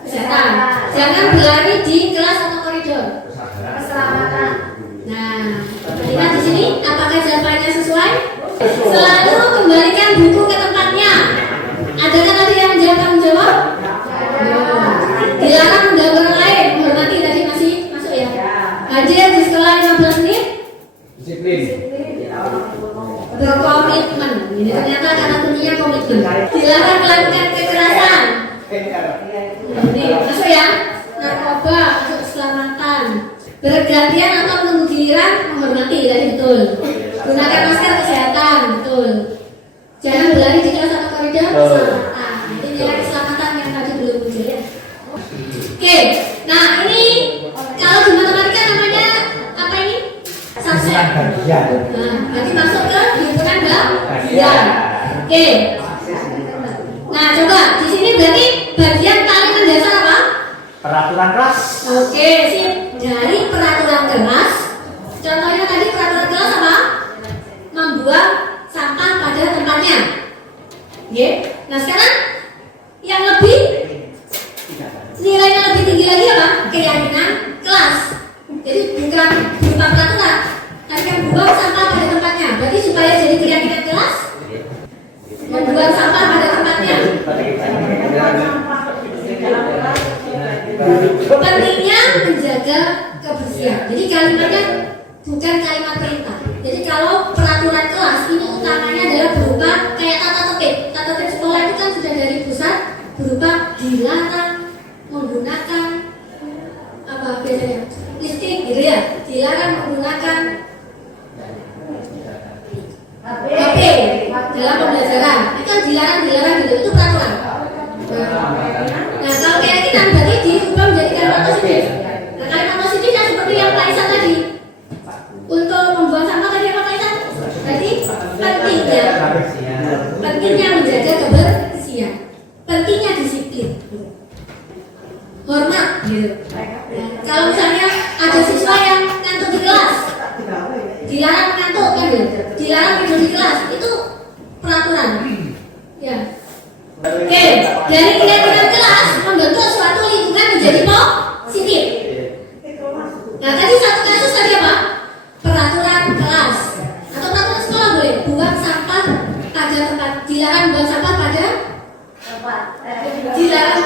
Kesehatan. Jangan berlari di kelas atau koridor. Keselamatan. Nah, lihat di sini, apakah jawabannya sesuai? Selalu kembalikan buku ke tempatnya. Adakah tadi yang menjawab? Dilarang mengganggu orang lain. Menghormati tadi masih masuk ya. Hadir di sekolah 15 menit. Disiplin. Berkomitmen. Ini ternyata karena kuncinya komitmen. Dilarang melakukan kekerasan. Ini masuk ya. Narkoba, masuk keselamatan. Bergantian atau menunggu giliran, menghormati tadi betul. Gunakan masker, kesehatan, betul. Jangan berlari di kelas atau koridor, keselamatan. Itu nilai keselamatan yang tadi belum muncul ya. Oke, nah ini kalau di matematika namanya apa ini? Subset. Nah, berarti masuk ke himpunan bagian. Oke. Nah, coba di sini berarti bagian paling mendasar apa? Peraturan kelas. Oke, sip. Dari peraturan kelas, contohnya tadi peraturan kelas apa? Membuang sampah pada tempatnya. Oke. Nah sekarang yang lebih nilainya lebih tinggi lagi apa? Keyakinan kelas. Jadi bukan berupa peraturan, tapi yang membuang sampah pada tempatnya. Berarti supaya jadi keyakinan kelas, membuang sampah pada tempatnya. Pentingnya menjaga kebersihan. Jadi kalimatnya bukan kalimat perintah. Jadi kalau peraturan kelas ini utamanya adalah berupa kayak tata tertib. Tata tertib sekolah itu kan sudah dari pusat berupa dilarang menggunakan apa biasanya listrik gitu ya. Dilarang menggunakan HP dalam pembelajaran. Itu kan dilarang gitu. Itu peraturan. Nah kalau keyakinan berarti diubah menjadi kalimat positif. Nah kalimat positifnya seperti yang Pak Isan tadi. Untuk membuang sampah tadi apa Pak Isan? Berarti pentingnya menjaga kebersihan, pentingnya disiplin, hormat gitu. Nah, kalau misalnya ada siswa yang ngantuk di kelas, dilarang ngantuk kan ya, dilarang tidur di kelas, itu peraturan. Ya. Oke, dari keyakinan kelas membentuk suatu lingkungan menjadi positif. Nah tadi satu kasus tadi apa? Peraturan kelas atau peraturan sekolah boleh buang sampah pada tempat, dilarang buang sampah pada dilarang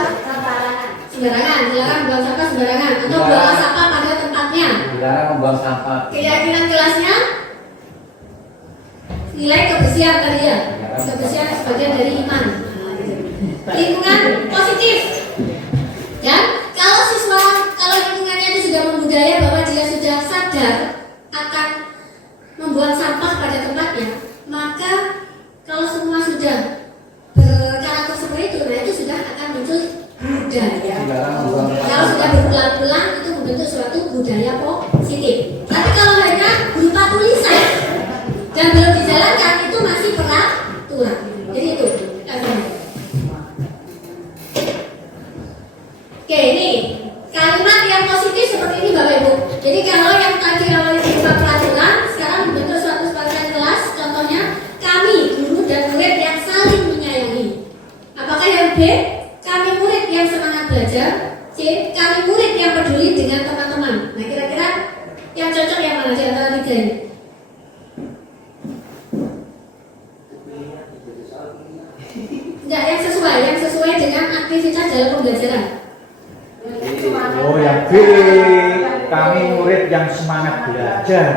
sembarangan, dilarang buang sampah sembarangan atau buang sampah pada tempatnya. Dilarang membuang sampah. Keyakinan kelasnya nilai kebersihan tadi ya, kebersihan sebagian dari iman. Lingkungan positif. Dan kalau siswa, kalau lingkungannya itu sudah membudaya bahwa dia sudah sadar akan membuang sampah pada tempatnya, maka kalau semua sudah berkarakter seperti itu, nah itu sudah akan muncul budaya. Kalau sudah berulang-ulang itu membentuk suatu budaya positif. Tapi kalau hanya berupa tulisan dan belum dijalankan, itu masih peraturan. Jadi itu. Oke, ini kalimat yang positif seperti ini Bapak Ibu. Jadi kalau yang tadi awalnya berupa peraturan, sekarang dibentuk suatu kesepakatan kelas. Contohnya, kami guru dan murid yang saling menyayangi. Apakah yang B? Kami murid yang semangat belajar. C. Kami murid yang peduli dengan teman-teman. Nah kira-kira yang cocok yang mana di antara tiga ini? Enggak, yang sesuai dengan aktivitas dalam pembelajaran. Oh, yang B, kami murid yang semangat belajar.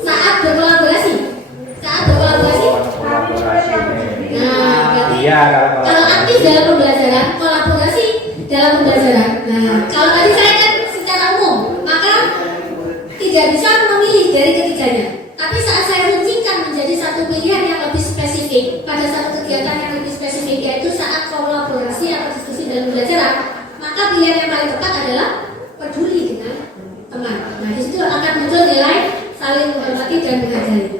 Saat berkolaborasi. Nah, berarti Iya, kalau aktif dalam pembelajaran, kolaborasi dalam pembelajaran. Nah, kalau tadi saya kan secara umum, maka tidak bisa memilih dari ketiganya. Tapi saat saya runcikan menjadi satu pilihan yang lebih spesifik pada satu kegiatan yang lebih spesifik, yaitu saat kolaborasi atau diskusi dalam pembelajaran, maka pilihan yang paling tepat adalah peduli dengan teman. Nah, di situ akan muncul nilai saling menghormati dan menghargai.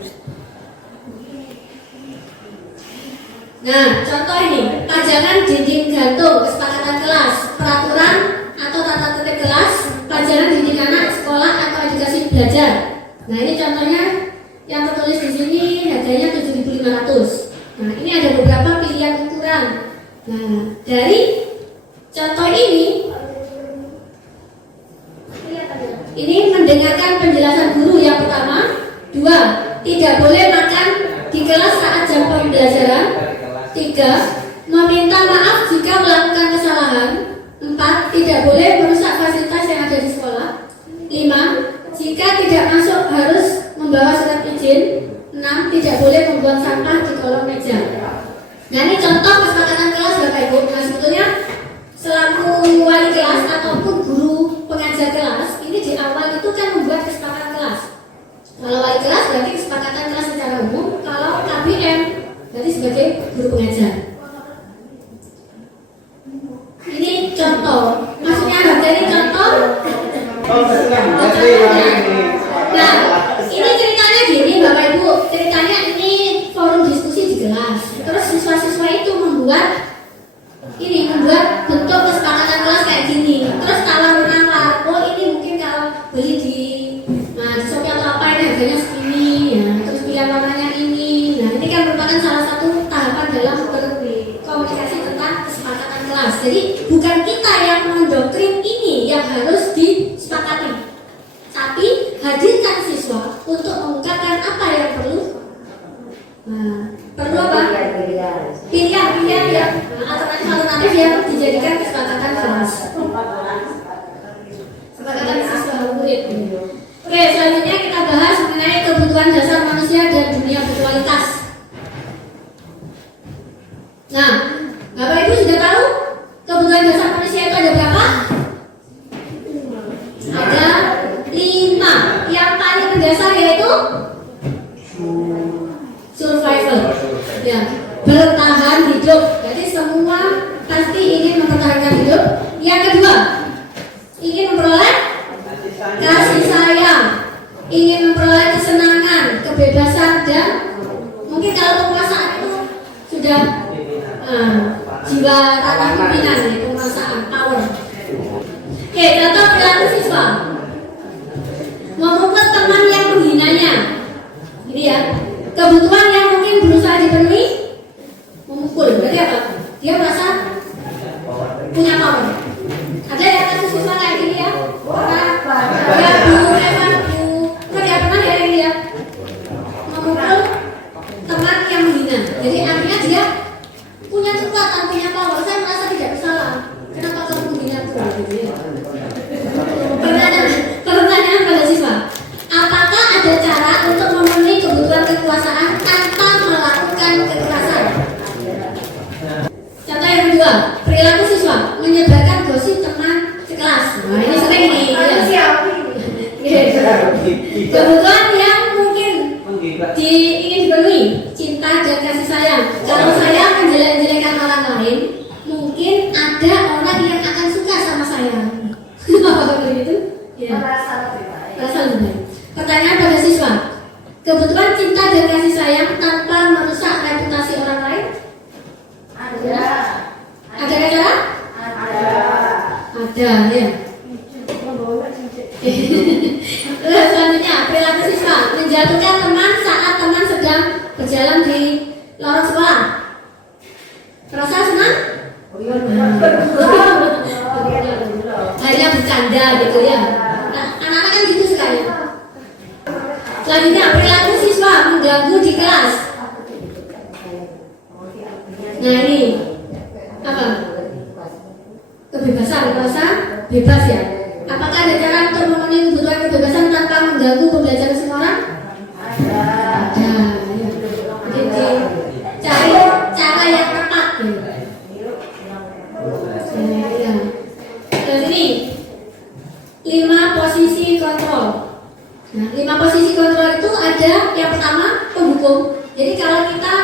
Nah, contoh ini, pajangan dinding gantung, kesepakatan kelas, peraturan atau tata tertib kelas, pajangan dinding anak, sekolah atau edukasi belajar. Nah, ini contohnya yang tertulis di sini harganya 7.500. Nah, ini ada beberapa pilihan ukuran. Nah, dari contoh ini mendengarkan penjelasan guru yang pertama. 2. Tidak boleh makan di kelas saat jam pembelajaran. 3. Meminta maaf jika melakukan kesalahan. 4. Tidak boleh merusak fasilitas yang ada di sekolah. 5. Jika tidak masuk harus membawa surat izin. 6. Tidak boleh membuang sampah di kolong meja. Nah, ini contoh kesepakatan kelas Bapak Ibu. Nah, sebetulnya selaku wali kelas ataupun guru pengajar kelas, ini di awal itu kan membuat kesepakatan kelas. Kalau wali kelas berarti kesepakatan kelas secara umum. Kalau KBM berarti sebagai guru pengajar. Ini contoh. Maksudnya harga ini contoh. Nah, ini ceritanya gini Bapak Ibu. Ceritanya ini forum diskusi di kelas. Terus siswa-siswa itu membuat bentuk kesepakatan kelas kayak gini. Terus kalau menawar, oh ini mungkin kalau beli di Shopee atau apa ini harganya segini ya. Terus pilihan warnanya ini. Nah, ini kan merupakan salah satu tahapan dalam berkomunikasi tentang kesepakatan kelas. Jadi bukan kita yang mendoktrin ini yang harus disepakati, tapi hadirkan siswa untuk mengungkapkan apa yang perlu. Nah, perlu apa? Pilihan yang alternatif yang dijadikan kesepakatan kelas. Kesepakatan siswa murid. Oke, selanjutnya kita bahas mengenai kebutuhan dasar manusia dan dunia virtualitas. Nah, Bapak Ibu sudah tahu kebutuhan dasar manusia itu ada berapa? Ada 5. Yang paling mendasar yaitu survival. Ya, bertahan hidup. Jadi semua pasti ingin mempertahankan hidup. Yang kedua, ingin memperoleh kasih sayang, ingin memperoleh kesenangan, kebebasan, dan mungkin kalau penguasaan itu sudah jiwa ranah pimpinan ya, penguasaan, power. Oke, contoh perilaku siswa. Memukul teman yang menghinanya. Ini ya, kebutuhan yang mungkin berusaha dipenuhi, memukul. Berarti apa? Dia merasa punya power. Ada yang kasus siswa kayak gini ya? Pernah ya yang dia memukul teman yang menghina. Jadi artinya dia punya kekuatan, punya power. Saya merasa tidak bersalah. Kenapa kamu menghina aku? Pertanyaan pada siswa. Apakah ada cara untuk memenuhi kebutuhan kekuasaan tanpa melakukan kekerasan? Contoh yang kedua, perilaku siswa menyebarkan gosip teman sekelas. Nah, ini sering nih. Kebutuhan yang mungkin ingin dipenuhi, cinta dan kasih sayang. Kalau saya menjelek-jelekan orang lain, mungkin ada orang yang akan suka sama saya. Apakah begitu? Ya. Merasa lebih baik. Pertanyaan pada siswa, kebutuhan cinta dan kasih sayang tanpa merusak reputasi orang lain? Ada. Ada cara? Ada ya. Selanjutnya, perilaku siswa menjatuhkan teman saat teman sedang berjalan di lorong sekolah. Merasa senang? Hanya bercanda gitu ya. Nah, anak-anak kan gitu sekali. Selanjutnya, perilaku siswa mengganggu di kelas. Nah, ini apa? Kebebasan, merasa bebas ya. Apakah ada cara untuk memenuhi kebutuhan kebebasan tanpa mengganggu pembelajaran semua orang? Ada. Ya. Jadi cari cara yang tepat. Ya. Terus ini 5 posisi kontrol. Nah, 5 posisi kontrol itu ada yang pertama penghukum. Jadi kalau kita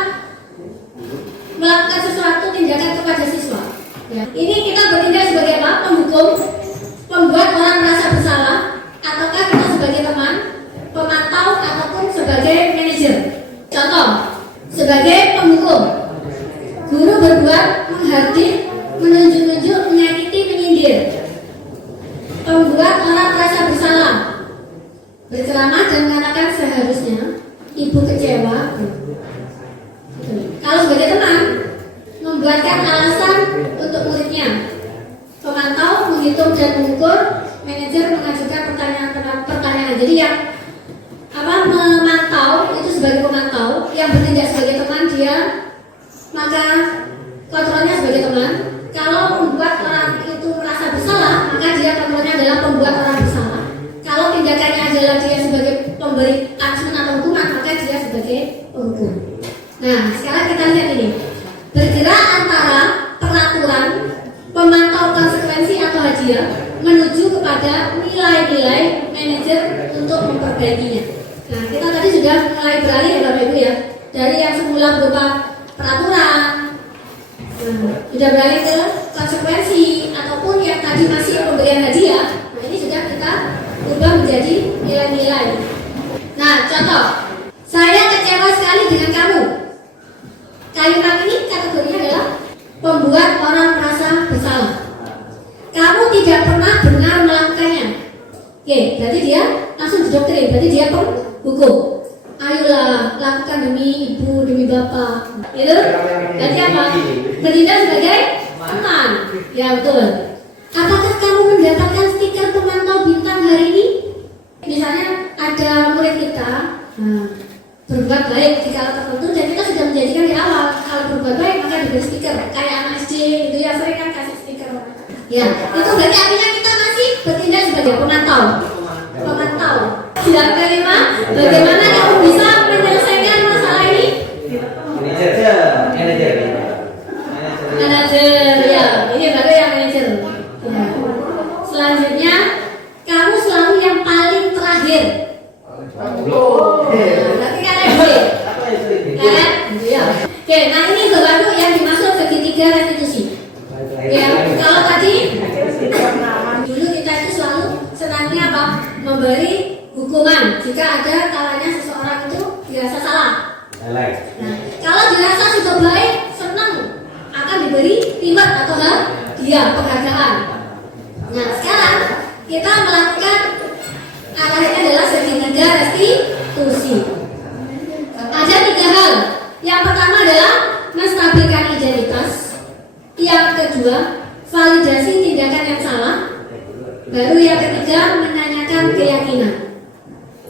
melakukan sesuatu tindakan kepada siswa, ya, ini kita bertindak sebagai apa? Penghukum, membuat orang merasa bersalah, ataukah kita sebagai teman, pemantau, ataupun sebagai manajer. Contoh, sebagai penghukum, guru berbuat menghardik, menunjuk-nunjuk, menyakiti, menyindir, membuat orang merasa bersalah, berceramah dan mengatakan seharusnya ibu kecewa. Kalau sebagai teman, membuatkan alasan untuk muridnya, pemantau menghitung dan mengukur, manajer mengajukan pertanyaan. Jadi yang memantau itu sebagai pemantau, yang bertindak sebagai teman dia, maka kontrolnya sebagai teman. Kalau membuat orang itu merasa bersalah, maka dia kontrolnya adalah pembuat orang bersalah. Kalau tindakannya adalah dia sebagai pemberi punishment atau hukuman, maka dia sebagai penghukum. Nah, sekarang kita lihat ini. Bergerak antara peraturan, pemantau konsekuensi atau hadiah menuju kepada nilai-nilai manajer untuk memperbaikinya. Nah, kita tadi sudah mulai beralih ya Bapak Ibu ya. Dari yang semula berupa peraturan, sudah beralih ke konsekuensi, ataupun yang tadi masih pemberian hadiah. Nah, ini sudah kita ubah menjadi nilai-nilai. Nah, contoh, saya kecewa sekali dengan kamu. Kalimat ini kategorinya adalah pembuat orang merasa bersalah. Kamu tidak pernah benar melakukannya. Oke, berarti dia langsung didoktrin, berarti dia penghukum. Ayolah, lakukan demi ibu, demi bapak. Itu berarti apa? Bertindak sebagai teman. Ya betul. Apakah kamu mendapatkan stiker pemantau bintang hari ini? Misalnya ada murid kita berbuat baik di kala tertentu, dan kita sudah menjadikan di awal kalau berbuat baik maka diberi stiker. Kayak anak SD itu ya, sering kan kasih stiker. Ya, itu berarti artinya kita masih bertindak sebagai pemantau. Yang kelima, bagaimana kamu bisa menyelesaikan masalah ini? Manajer, ya, ini baru yang manajer. Ya. Selanjutnya, kamu selalu yang paling terakhir. Berarti kan kan? Ya. Oke, nah ini baru yang dimaksud segitiga restitusi. Ya, kalau tadi dulu kita itu selalu senangnya apa? Memberi hukuman jika ada kalanya seseorang itu dirasa salah. Nah, kalau dirasa sudah baik, senang akan diberi reward atau hadiah, penghargaan. Nah, sekarang kita melakukan arahnya adalah segitiga restitusi. Ada 3 hal. Yang pertama adalah menstabilkan identitas. Yang kedua, validasi tindakan yang salah. Baru yang ketiga, menanyakan keyakinan.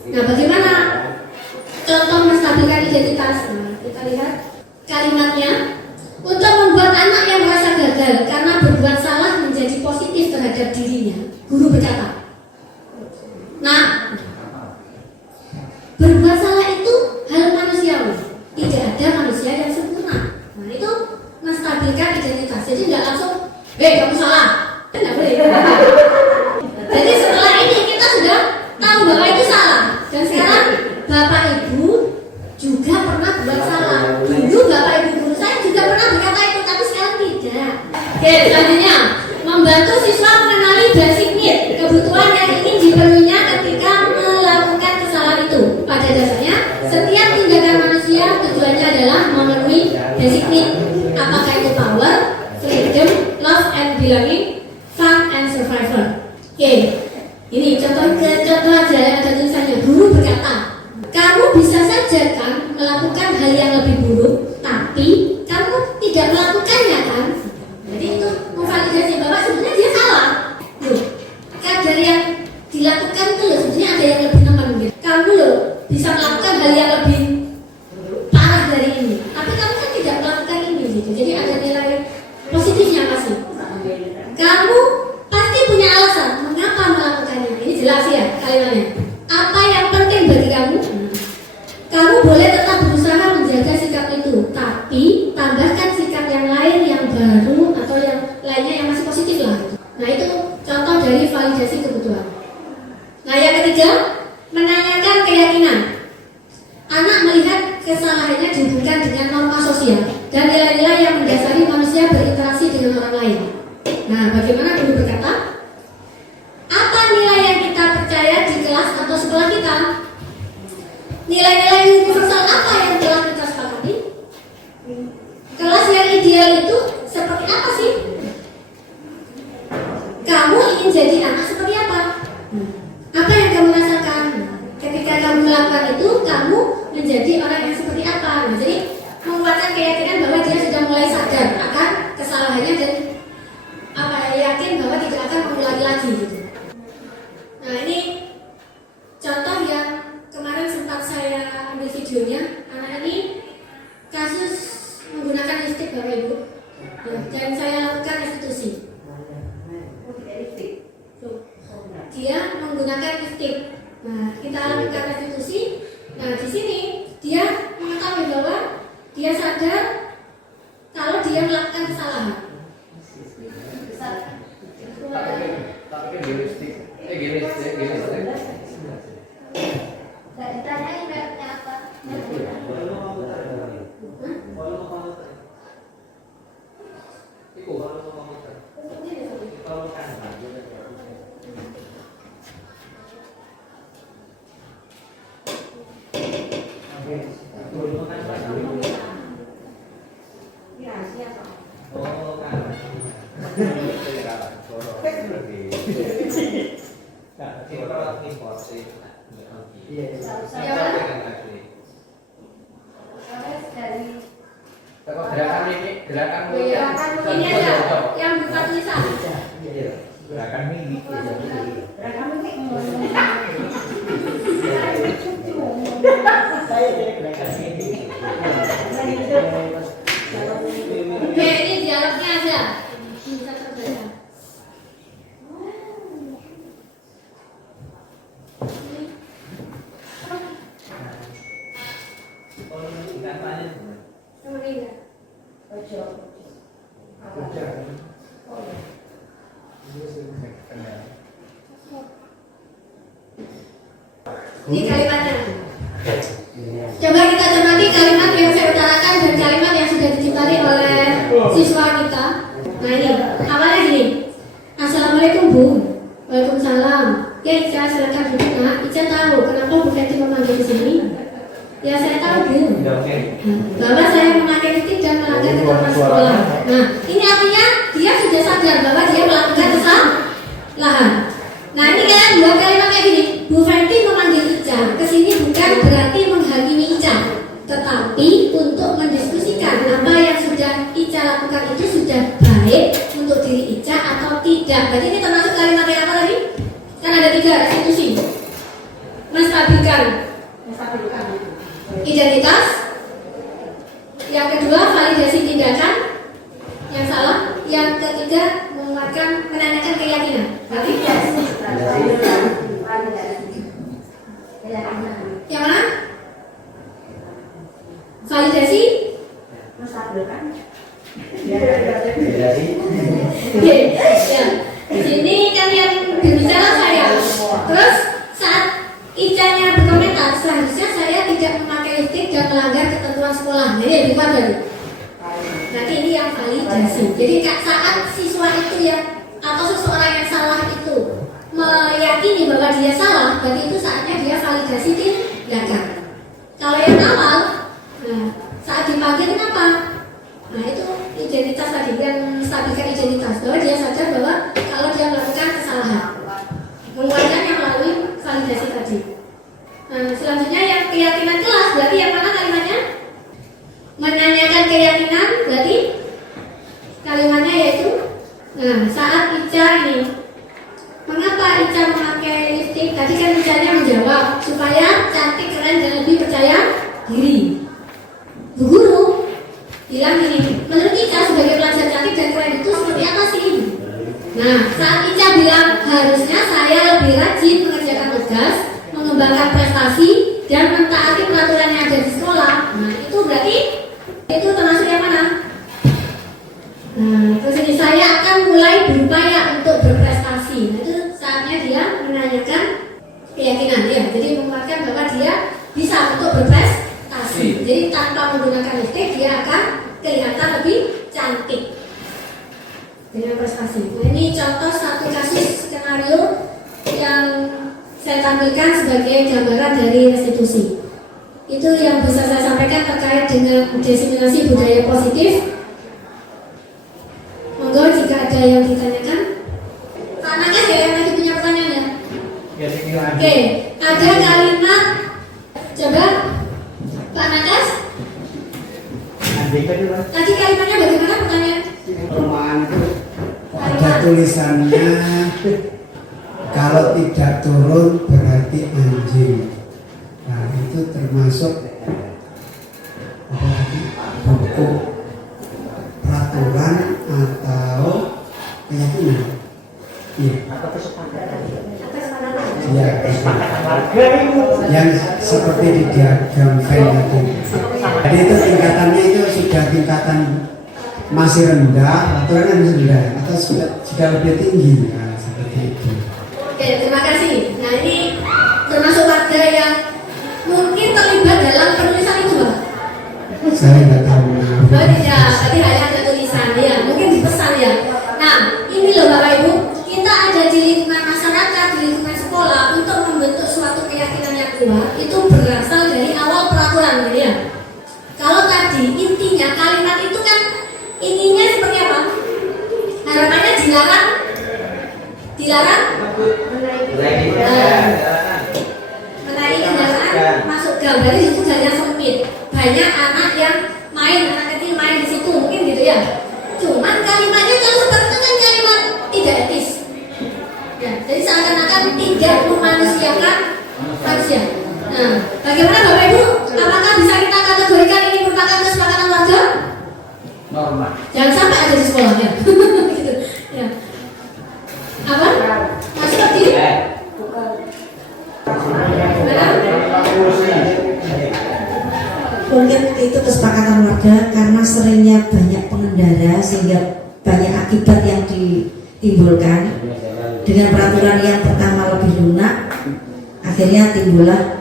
Nah, bagaimana contoh menstabilkan identitas? Nah, kita lihat kalimatnya. Untuk membuat anak yang merasa gagal karena berbuat salah menjadi positif terhadap dirinya, guru berkata, nah, berbuat salah itu hal manusiawi. Tidak ada manusia yang sempurna. Nah, itu menstabilkan identitas. Jadi nggak langsung, kamu salah. Nggak boleh. Jadi setelah ini kita sudah tahu bahwa itu salah. Dan sekarang Bapak Ibu juga pernah berbuat salah. Dulu Bapak Ibu guru saya juga pernah berkata itu, tapi sekarang tidak. Oke, selanjutnya membantu siswa mengenali basic need, kebutuhan yang ingin dipenuhinya ketika melakukan kesalahan itu. Pada dasarnya, setiap tindakan manusia tujuannya adalah memenuhi basic need. Apakah itu power, freedom, love and belonging, fun and survival. Oke, ini contoh aja yang ada tulisannya. Guru berkata, kamu bisa saja kan melakukan hal yang lebih buruk, tapi kamu tidak melakukannya kan? Jadi itu memvalidasi bahwa sebenarnya dia salah. Loh, kan dari yang dilakukan itu loh, sebenarnya ada yang lebih teman gitu. Kamu loh bisa melakukan hal yang lebih parah dari ini, tapi kamu kan tidak melakukan ini gitu. Jadi ada nilai positifnya masih. Kamu pasti punya alasan mengapa melakukannya. Ini jelas ya kalimatnya. Apa yang penting bagi kamu? Kamu boleh tetap berusaha menjaga sikap itu, tapi tambahkan sikap yang lain yang baru atau yang lainnya yang masih positif lah. Nah, itu contoh dari validasi kebutuhan. Nah, yang ketiga, menanyakan kesalahannya dihubungkan dengan norma sosial dan nilai-nilai yang mendasari manusia berinteraksi dengan orang lain. Nah, bagaimana guru berkata? Apa nilai yang kita percaya di kelas atau sekolah kita? Nilai-nilai universal apa yang telah kita sepakati? Kelas yang ideal itu seperti apa sih? Kamu ingin jadi anak seperti apa? Apa yang kamu rasakan? Ketika kamu melakukan itu, kamu menjadi orang yang seperti apa? Nah, jadi menguatkan keyakinan bahwa dia sudah mulai sadar akan kesalahannya dan yakin bahwa tidak akan mengulangi lagi gitu. Nah, ini contoh yang kemarin sempat saya ambil videonya. Anak ini kasus menggunakan listrik Bapak Ibu, dan saya lakukan restitusi. Dia menggunakan listrik. Nah, kita lakukan restitusi. Nah, di sini dia mengetahui bahwa dia sadar kalau dia melakukan kesalahan. Tapi gelistik. Nggak ditanyain mereknya apa. Gerakan Ini aja yang buka tulisan. Gerakan mini. Oke, ini dialognya aja. Bisa terbaca. Ini kalimatnya. Coba kita cermati kalimat yang saya utarakan dan kalimat yang sudah diciptari oleh siswa kita. Nah, ini awalnya gini. Assalamualaikum Bu. Waalaikumsalam. Ya Ica, silakan duduk Nak. Ica tahu kenapa Bu Fenty memanggil di sini? Ya saya tahu Bu. Bahwa saya memakai listrik dan melanggar ketentuan sekolah. Nah, ini artinya dia sudah sadar bahwa dia melakukan kesalahan. Nah, ini kan dua kalimat kayak gini. Bu Fenty memanggil Ica kesini bukan berarti menghakimi Ica, tetapi untuk mendiskusikan apa yang sudah Ica lakukan itu sudah baik untuk diri Ica atau tidak. Berarti ini termasuk kalimat yang apa tadi? Kan ada 3 restitusi. Menstabilkan identitas. Yang kedua, validasi tindakan yang salah. Yang ketiga, menanyakan keyakinan. Berarti yang mana? Validasi? Oke, ya. Di sini kan yang berbicara saya. Terus saat Icanya berkomentar, seharusnya saya tidak memakai listrik dan melanggar ketentuan sekolah. Jadi yang dibuat tadi. Nanti ini yang validasi. Jadi saat siswa itu ya atau seseorang yang salah itu meyakini bahwa dia salah, berarti itu saatnya dia validasi tindakan. Kalau yang awal, nah, saat dipanggil kenapa? Nah, itu identitas tadi yang stabilkan identitas, bahwa dia sadar bahwa kalau dia melakukan kesalahan, menguatkannya melalui validasi tadi. Nah, selanjutnya yang keyakinan kelas, berarti yang mana kalimatnya? Menanyakan keyakinan, berarti kalimatnya yaitu, nah, saat Ica ini, mengapa Ica memakai lipstik? Tadi kan Icanya menjawab supaya cantik, keren, dan lebih percaya diri. Bu Guru bilang gini, menurut Ica sebagai pelajar cantik dan keren itu seperti apa sih? Nah, saat Ica bilang harusnya saya lebih rajin mengerjakan tugas, mengembangkan prestasi, dan mentaati peraturan yang ada di sekolah. Nah, itu berarti itu termasuk yang mana? Nah, terus ini saya akan mulai berupaya untuk berprestasi. Nah, itu saatnya dia menanyakan keyakinan dia. Jadi menguatkan bahwa dia bisa untuk berprestasi. Jadi tanpa menggunakan lipstick dia akan kelihatan lebih cantik dengan prestasi. Nah, ini contoh satu kasus skenario yang saya tampilkan sebagai gambaran dari restitusi. Itu yang bisa saya sampaikan terkait dengan diseminasi budaya positif. Monggo jika ada yang ditanyakan. Pak Nakas ya yang lagi punya pertanyaan ya? Ya, saya Oke, ada kalimat. Coba Pak Nakas. Tadi kalimatnya bagaimana pertanyaan? Perumahan itu ada tulisannya kalau tidak turun berarti anjing. Nah itu termasuk apa tadi, buku peraturan atau keyakinan. Iya. Iya. Yang seperti di diagram Venn tadi. Jadi itu tingkatannya itu sudah tingkatan masih rendah, aturan masih rendah, atau sudah lebih tinggi, nah, seperti itu. Oke, terima kasih. Nah ini termasuk warga yang mungkin terlibat dalam penulisan itu, Pak? Saya nggak tahu. Oh tidak, tadi hanya ada tulisan ya, mungkin dipesan ya. Nah ini loh Bapak Ibu, kita ada di lingkungan masyarakat, di lingkungan sekolah untuk membentuk suatu keyakinan yang kuat itu berasal dari awal peraturan, gitu ya. Kalau tadi intinya kalimat itu kan ininya seperti apa? Harapannya dilarang menaiki kendaraan masuk gang. Dari situ jalan sempit, banyak anak yang main, anak kecil main di situ, mungkin gitu ya. Cuman kalimatnya kalau seperti itu kan kalimat tidak etis. Ya, jadi seakan-akan tidak memanusiakan manusia. Nah, bagaimana Bapak Ibu? Apakah bisa kita kategorikan ini merupakan kesepakatan warga? Normal. Jangan sampai ada di sekolahnya. Gitu. Ya. Apa? Masuk lagi? Mungkin itu kesepakatan warga karena seringnya banyak pengendara sehingga banyak akibat yang ditimbulkan. Dengan peraturan yang pertama lebih lunak, akhirnya timbullah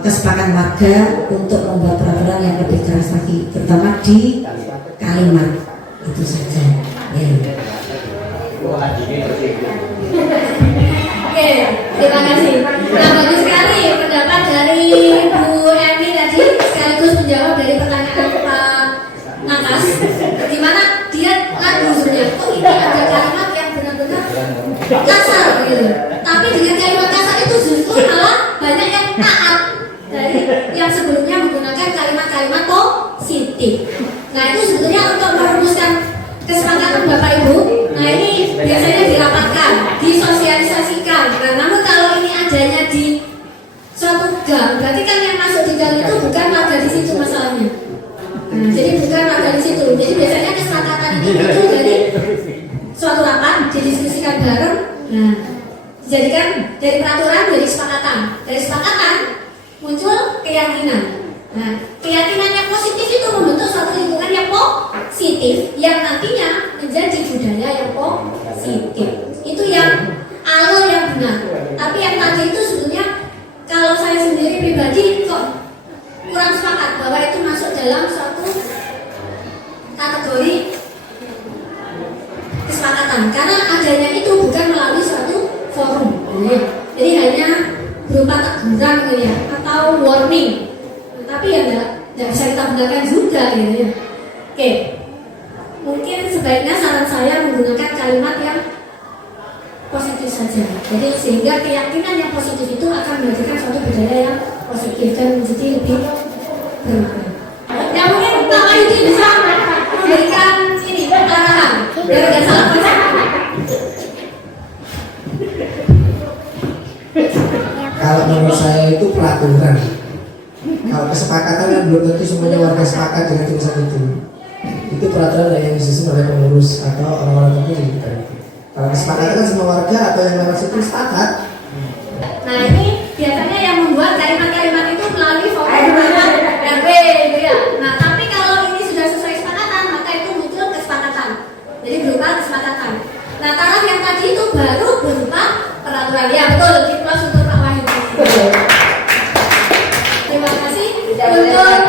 kesepakatan warga untuk membuat peraturan yang lebih keras lagi, terutama di kalimat. Itu saja. Ya. Oke, terima kasih. Nah, bagus sekali pendapat dari Bu Emi tadi sekaligus menjawab dari pertanyaan Pak Nakas. Di mana dia ragu sebenarnya, kok ini ada kalimat yang benar-benar kasar gitu. Tapi dengan kalimat kasar itu justru malah banyak yang taat dari yang sebelumnya menggunakan kalimat-kalimat positif. Nah itu sebetulnya untuk merumuskan kesepakatan Bapak Ibu. Nah ini biasanya dirapatkan, disosialisasikan. Nah namun kalau ini adanya di suatu gang, berarti kan yang masuk di gang itu bukan warga di situ masalahnya. Nah, jadi bukan warga di situ. Jadi biasanya kesepakatan ini muncul dari suatu rapat, didiskusikan bareng. Nah, dijadikan dari peraturan, dari kesepakatan. Dari kesepakatan muncul keyakinan. Nah, keyakinan yang positif itu membentuk suatu lingkungan yang positif yang nantinya menjadi budaya yang positif. Itu yang alur yang benar. Tapi yang tadi itu sebetulnya kalau saya sendiri pribadi kok kurang sepakat bahwa itu masuk dalam suatu kategori kesepakatan karena adanya itu bukan melalui suatu forum. Jadi hanya berupa teguran ya atau warning. Tapi ya nggak bisa kita gunakan juga gitu ya. Oke, mungkin sebaiknya saran saya menggunakan kalimat yang positif saja. Jadi sehingga keyakinan yang positif itu akan menjadikan suatu budaya yang positif dan menjadi lebih bermakna. Ya mungkin Pak Wahyudi bisa memberikan ini arahan biar nggak salah konsep. Kalau menurut saya itu peraturan. Kalau kesepakatan kan belum tentu semuanya warga sepakat dengan tulisan itu. Itu peraturan yang disusun oleh pengurus atau orang-orang tertentu. Kalau kesepakatan kan semua warga atau yang lewat situ sepakat. Nah ini biasanya yang membuat kalimat-kalimat itu melalui forum RW gitu ya. Nah tapi kalau ini sudah sesuai kesepakatan maka itu muncul kesepakatan. Jadi berupa kesepakatan. Nah taraf yang tadi itu baru berupa peraturan. Ya betul, kita untuk Pak Wahyudi. Terima kasih untuk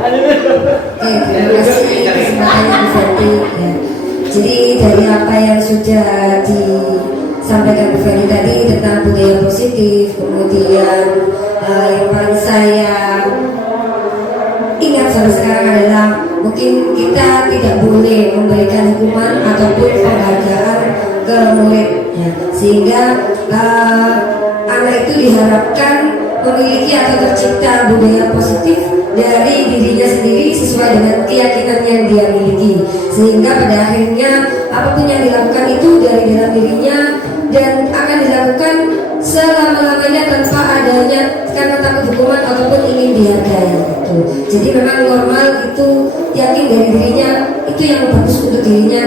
Terima kasih kesempatannya Bu Fenty. Ya. Jadi dari apa yang sudah disampaikan Bu Fenty tadi tentang budaya positif, kemudian yang paling saya ingat sampai sekarang adalah mungkin kita tidak boleh memberikan hukuman ataupun penghargaan ke murid, ya. Sehingga anak itu diharapkan memiliki atau tercipta budaya positif dari dirinya sendiri sesuai dengan keyakinan yang dia miliki, sehingga pada akhirnya apapun yang dilakukan itu dari dalam dirinya dan akan dilakukan selama-lamanya tanpa adanya karena takut hukuman ataupun ingin dihargai gitu. Jadi memang normal itu yakin dari dirinya itu yang bagus untuk dirinya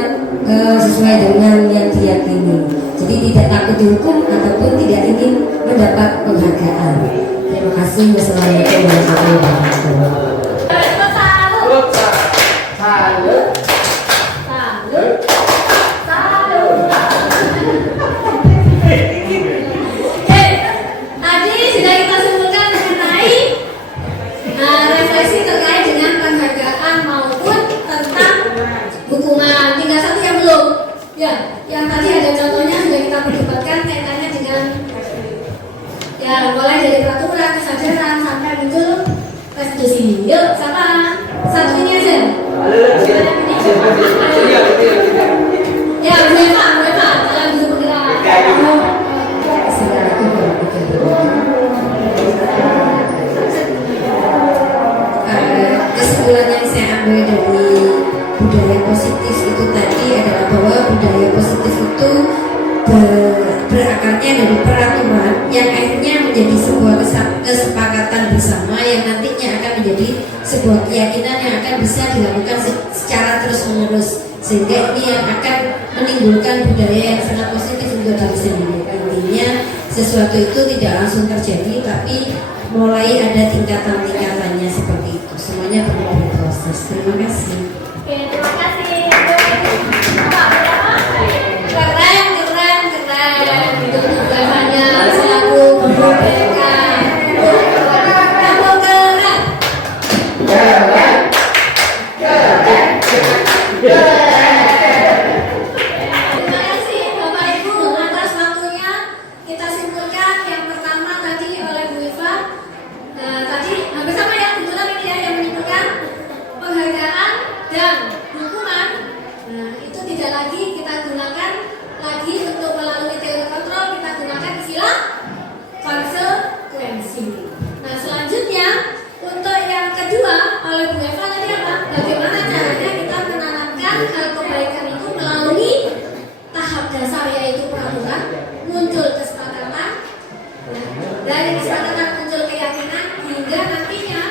sesuai dengan yang diyakini. Jadi tidak takut dihukum ataupun tidak ingin mendapat penghargaan. Terima kasih. Wassalamualaikum warahmatullahi wabarakatuh. Tadi sudah kita simpulkan mengenai refleksi terkait dengan penghargaan maupun tentang hukuman. Tinggal satu yang belum. Ya, yang tadi ada contohnya sudah kita perdebatkan kaitannya dengan ya mulai dari peraturan, kesadaran sampai muncul restitusi. Yuk, siapa? Satu ini aja. Ya, Bu Eva, jangan dulu bergerak. Kesimpulan yang saya ambil dari budaya positif itu tadi adalah bahwa budaya positif itu berakarnya dari peraturan yang akhirnya menjadi sebuah kesepakatan bersama yang nantinya akan menjadi sebuah keyakinan yang akan bisa dilakukan secara terus-menerus, sehingga ini yang akan menimbulkan budaya yang sangat positif untuk diri sendiri. Intinya sesuatu itu tidak langsung terjadi, tapi mulai ada tingkatan-tingkatannya seperti itu. Semuanya perlu berproses. Terima kasih. Oke, terima kasih. Keren. Itu tugasannya selaku guru BK. Kamu keren. Terima kasih Bapak Ibu atas waktunya. Kita simpulkan yang pertama tadi oleh Bu Eva. Tadi hampir sama ya, kebetulan ini ya yang menyimpulkan penghargaan dan hukuman. Nah, itu tidak lagi kita gunakan lagi untuk melalui teori kontrol, kita gunakan istilah konsekuensi. Nah, selanjutnya untuk yang kedua oleh Bu Eva tadi apa? Bagaimana caranya kita menanamkan hal kebaikan itu melalui tahap dasar yaitu peraturan, muncul kesepakatan, dari kesepakatan muncul keyakinan hingga nantinya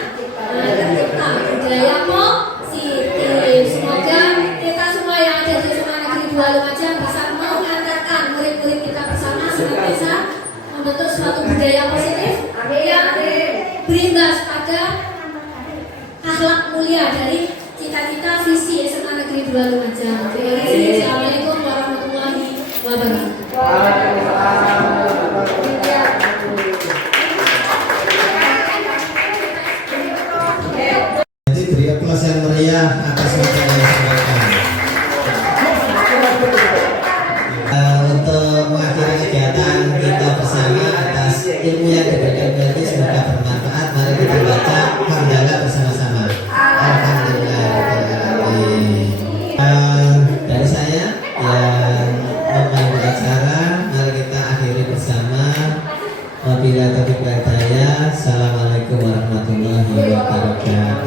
tercipta budaya positif. Semoga kita semua yang ada di SMA Negeri 2 Lumajang bisa mengantarkan murid-murid kita bersama senantiasa membentuk suatu budaya positif yang berimbas pada akhlak mulia dari cita-cita visi SMA Negeri 2 Lumajang. Terima kasih. Assalamualaikum warahmatullahi wabarakatuh. Jadi beri aplaus yang meriah atas materi yang disampaikan. Untuk mengakhiri kegiatan kita bersama atas ilmu yang diberikan tadi semoga bermanfaat. Mari kita baca hamdalah bersama-sama. Alhamdulillah. Dari saya yang memimpin acara, mari kita akhiri bersama. Wabillahi taufiq wal hidayah. Assalamualaikum warahmatullahi wabarakatuh.